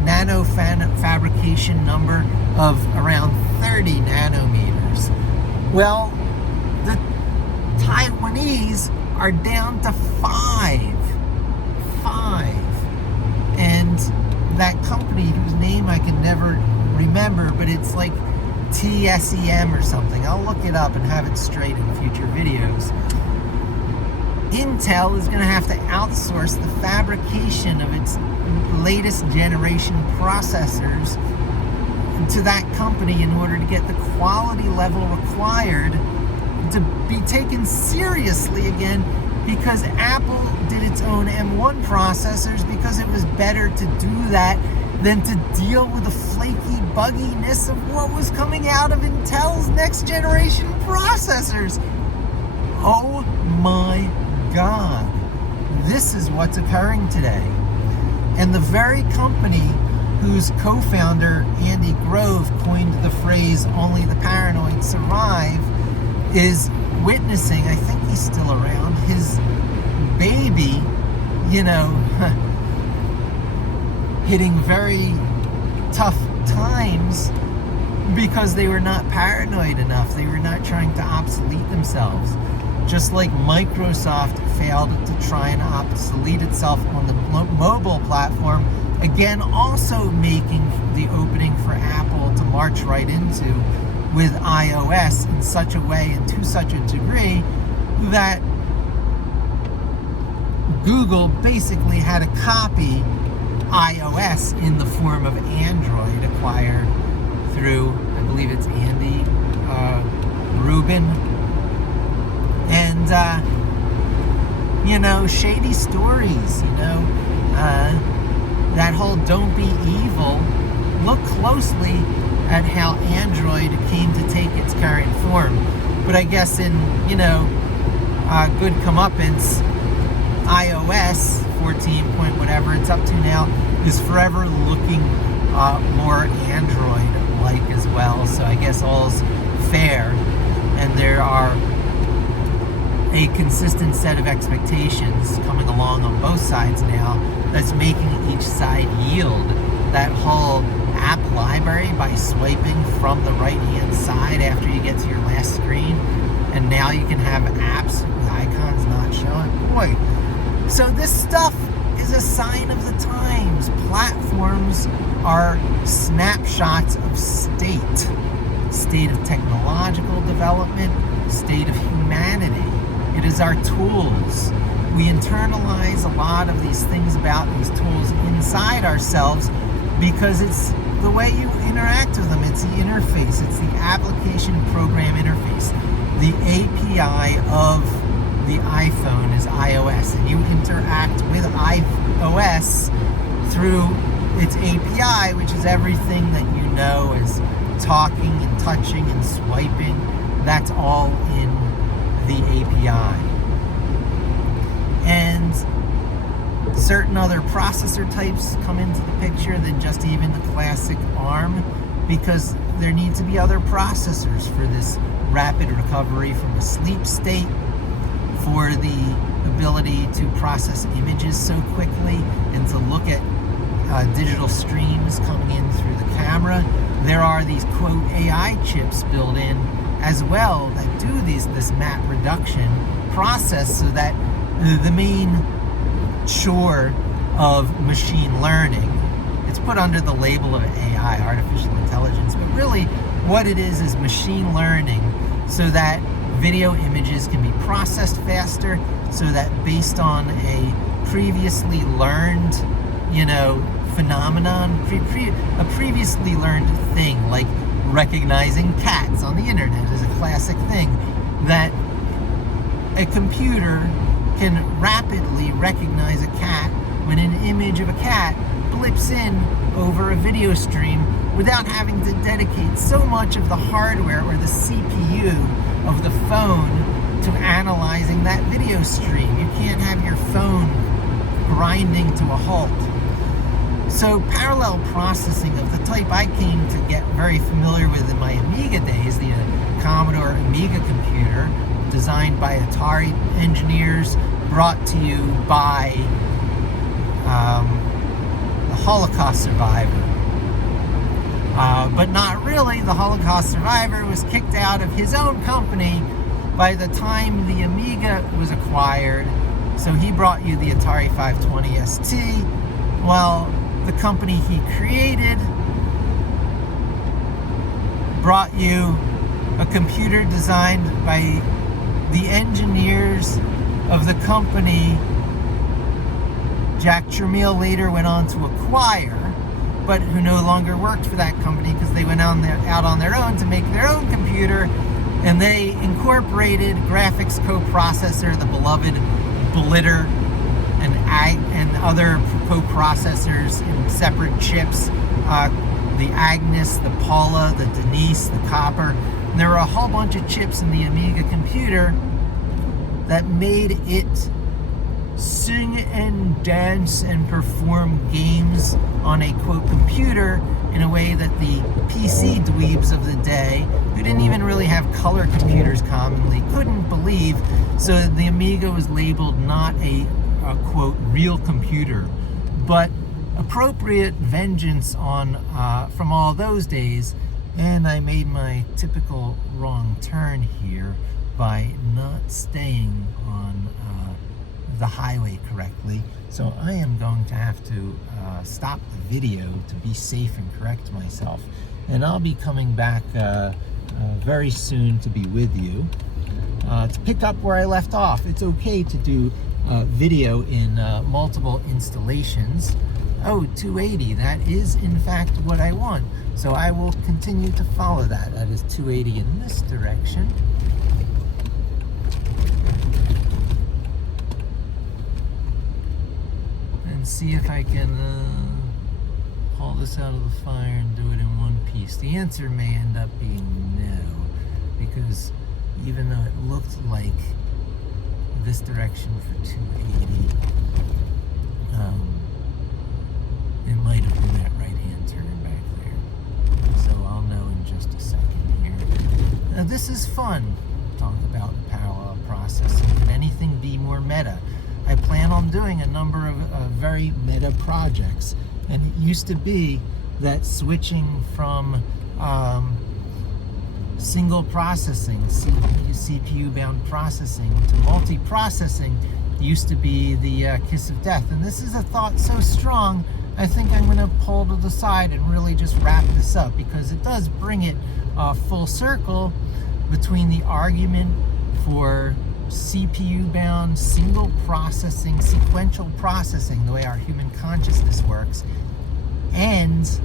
nano fabrication number of around 30 nanometers. Well, the Taiwanese are down to 5. And that company, whose name I can never remember, but it's like TSEM or something. I'll look it up and have it straight in future videos. Intel is going to have to outsource the fabrication of its latest generation processors to that company in order to get the quality level required to be taken seriously again, because Apple did its own M1 processors because it was better to do that than to deal with the flaky bugginess of what was coming out of Intel's next generation processors. Oh my God. This is what's occurring today. And the very company whose co-founder, Andy Grove, coined the phrase, "only the paranoid survive," is witnessing, I think he's still around, his baby, hitting very tough times because they were not paranoid enough. They were not trying to obsolete themselves. Just like Microsoft failed to try and obsolete itself on the mobile platform, again, also making the opening for Apple to march right into with iOS in such a way and to such a degree that Google basically had to copy iOS in the form of Android, acquired through, I believe it's Andy Rubin. And, shady stories, that whole "don't be evil." Look closely at how Android came to take its current form. But I guess in, good comeuppance, iOS 14 point whatever it's up to now is forever looking more Android-like as well. So I guess all's fair, and there are a consistent set of expectations coming along on both sides now that's making each side yield. That whole app library by swiping from the right-hand side after you get to your last screen, and now you can have apps with icons not showing. Boy, so this stuff is a sign of the times. Platforms are snapshots of state of technological development, state of humanity. It is our tools. We internalize a lot of these things about these tools inside ourselves because it's the way you interact with them. It's the interface. It's the application program interface. The API of the iPhone is iOS, and you interact with iOS through its API, which is everything that you know as talking and touching and swiping. That's all in the API. And certain other processor types come into the picture than just even the classic ARM, because there need to be other processors for this rapid recovery from a sleep state, for the ability to process images so quickly and to look at digital streams coming in through the camera. There are these quote AI chips built in as well that do this map reduction process, so that the main chore of machine learning, it's put under the label of AI, artificial intelligence, but really what it is machine learning, so that video images can be processed faster, so that based on a previously learned, phenomenon, a previously learned thing, like recognizing cats on the internet is a classic thing, that a computer can rapidly recognize a cat when an image of a cat blips in over a video stream without having to dedicate so much of the hardware or the CPU of the phone to analyzing that video stream. You can't have your phone grinding to a halt. So parallel processing of the type I came to get very familiar with in my Amiga days, the Commodore Amiga computer, designed by Atari engineers, brought to you by the Holocaust survivor. But not really. The Holocaust survivor was kicked out of his own company by the time the Amiga was acquired. So he brought you the Atari 520 ST, while the company he created brought you a computer designed by the engineers of the company Jack Tramiel later went on to acquire, but who no longer worked for that company because they went out on their own to make their own computer, and they incorporated graphics coprocessor, the beloved Blitter, and other coprocessors in separate chips, the Agnes, the Paula, the Denise, the Copper. And there were a whole bunch of chips in the Amiga computer that made it sing and dance and perform games on a quote computer in a way that the PC dweebs of the day, who didn't even really have color computers commonly, couldn't believe. So the Amiga was labeled not a quote real computer, but appropriate vengeance on from all those days. And I made my typical wrong turn here by not staying on the highway correctly. So I am going to have to stop the video to be safe and correct myself. And I'll be coming back very soon to be with you to pick up where I left off. It's okay to do video in multiple installations. Oh, 280, that is in fact what I want. So I will continue to follow that. That is 280 in this direction. And see if I can pull this out of the fire and do it in one piece. The answer may end up being no, because even though it looked like this direction for 280, it might have been that right-hand turn back there. So I'll know in just a second here. Now this is fun. Talk about parallel processing. Can anything be more meta? I plan on doing a number of very meta projects. And it used to be that switching from single processing, CPU-bound processing, to multi-processing used to be the kiss of death. And this is a thought so strong, I think I'm going to pull to the side and really just wrap this up, because it does bring it full circle between the argument for CPU-bound, single processing, sequential processing, the way our human consciousness works, and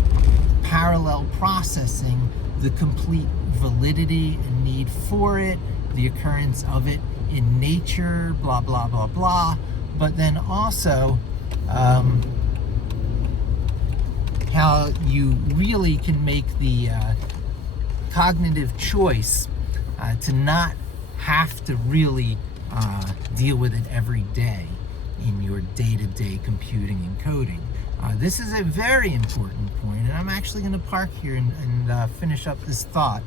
parallel processing, the complete validity and need for it, the occurrence of it in nature, blah, blah, blah, blah, but then also how you really can make the cognitive choice to not have to really deal with it every day in your day-to-day computing and coding. This is a very important point, and I'm actually going to park here and finish up this thought,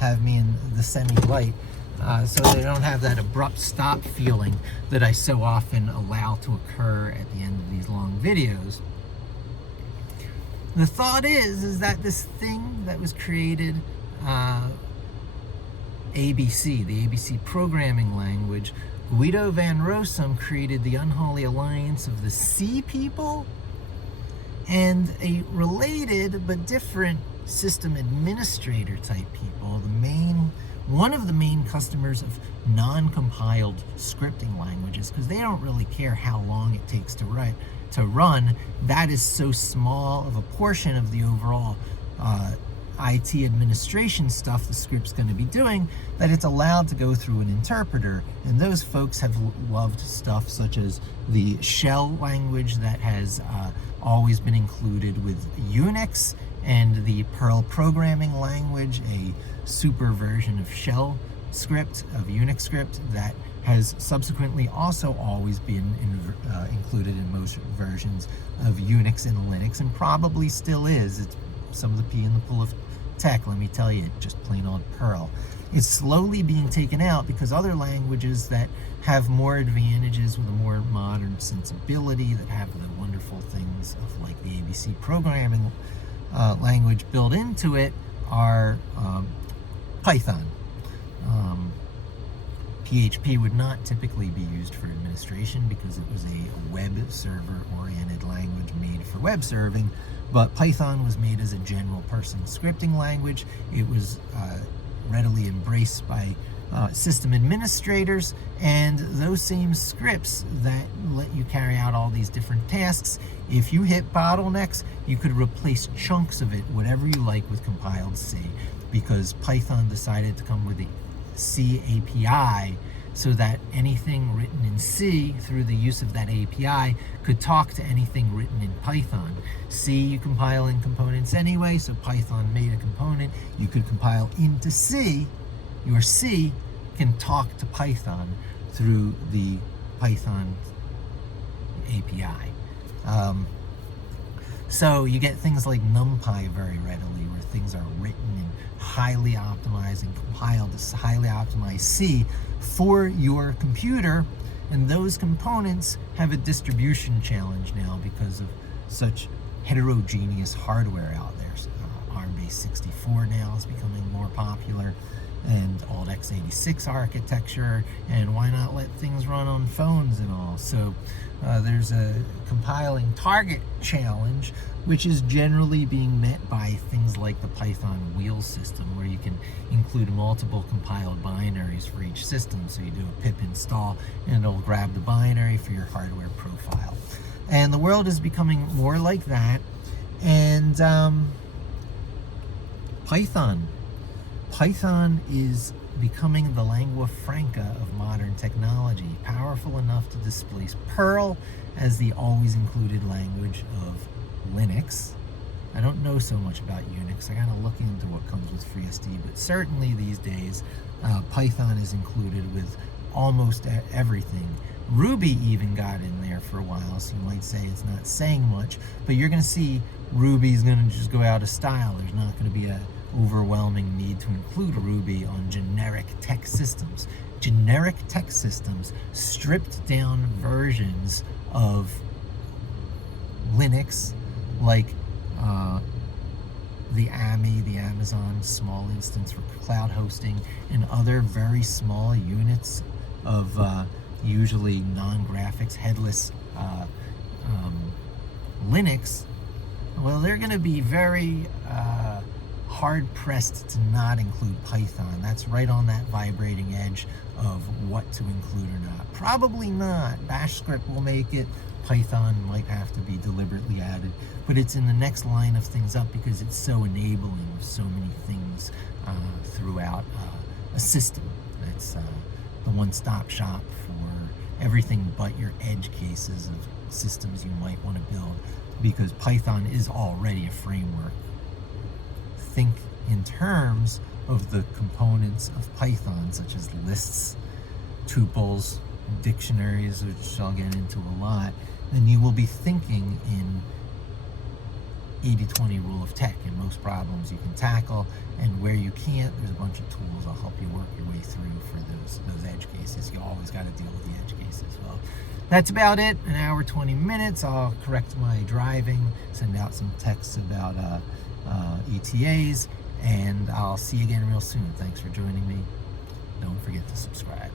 have me in the semi-light, so they don't have that abrupt stop feeling that I so often allow to occur at the end of these long videos. The thought is that this thing that was created, ABC, the ABC programming language, Guido van Rossum created the unholy alliance of the C people and a related but different system administrator type people, one of the main customers of non-compiled scripting languages, because they don't really care how long it takes to run. That is so small of a portion of the overall IT administration stuff the script's going to be doing that it's allowed to go through an interpreter. And those folks have loved stuff such as the shell language that has always been included with Unix, and the Perl programming language, a super version of shell script, of Unix script, that has subsequently also always been included in most versions of Unix and Linux, and probably still is. It's some of the P in the pull of tech, let me tell you, just plain old Perl. It's slowly being taken out because other languages that have more advantages with a more modern sensibility, that have the wonderful things of like the ABC programming language built into it, are Python. PHP would not typically be used for administration because it was a web server oriented language made for web serving, but Python was made as a general person scripting language. It was readily embraced by system administrators, and those same scripts that let you carry out all these different tasks, if you hit bottlenecks, you could replace chunks of it, whatever you like, with compiled C, because Python decided to come with a C API so that anything written in C through the use of that API could talk to anything written in Python. C you compile in components anyway, so Python made a component you could compile into C. Your C can talk to Python through the Python API. So you get things like NumPy very readily, where things are written in highly optimized and compiled to highly optimized C for your computer, and those components have a distribution challenge now because of such heterogeneous hardware out there. ARM-based 64 now is becoming more popular, and old x86 architecture, and why not let things run on phones and all. So there's a compiling target challenge, which is generally being met by things like the Python wheel system, where you can include multiple compiled binaries for each system. So you do a pip install and it'll grab the binary for your hardware profile. And the world is becoming more like that. And Python is becoming the lingua franca of modern technology, powerful enough to displace Perl as the always included language of Linux. I don't know so much about Unix. I gotta look into what comes with FreeSD, but certainly these days Python is included with almost everything. Ruby even got in there for a while, so you might say it's not saying much, but you're gonna see Ruby's gonna just go out of style. There's not gonna be a overwhelming need to include Ruby on generic tech systems. Generic tech systems, stripped down versions of Linux, like the AMI, the Amazon small instance for cloud hosting, and other very small units of usually non-graphics, headless Linux, well, they're going to be very hard-pressed to not include Python. That's right on that vibrating edge of what to include or not. Probably not. Bash script will make it. Python might have to be deliberately added, but it's in the next line of things up because it's so enabling of so many things throughout a system. It's the one-stop shop for everything but your edge cases of systems you might want to build because Python is already a framework. Think in terms of the components of Python, such as lists, tuples, dictionaries, which I'll get into a lot, then you will be thinking in 80-20 rule of tech. In most problems you can tackle, and where you can't, there's a bunch of tools that'll help you work your way through for those edge cases. You always got to deal with the edge cases. Well, that's about it. An hour, 20 minutes. I'll correct my driving, send out some texts about ETAs, and I'll see you again real soon. Thanks for joining me. Don't forget to subscribe.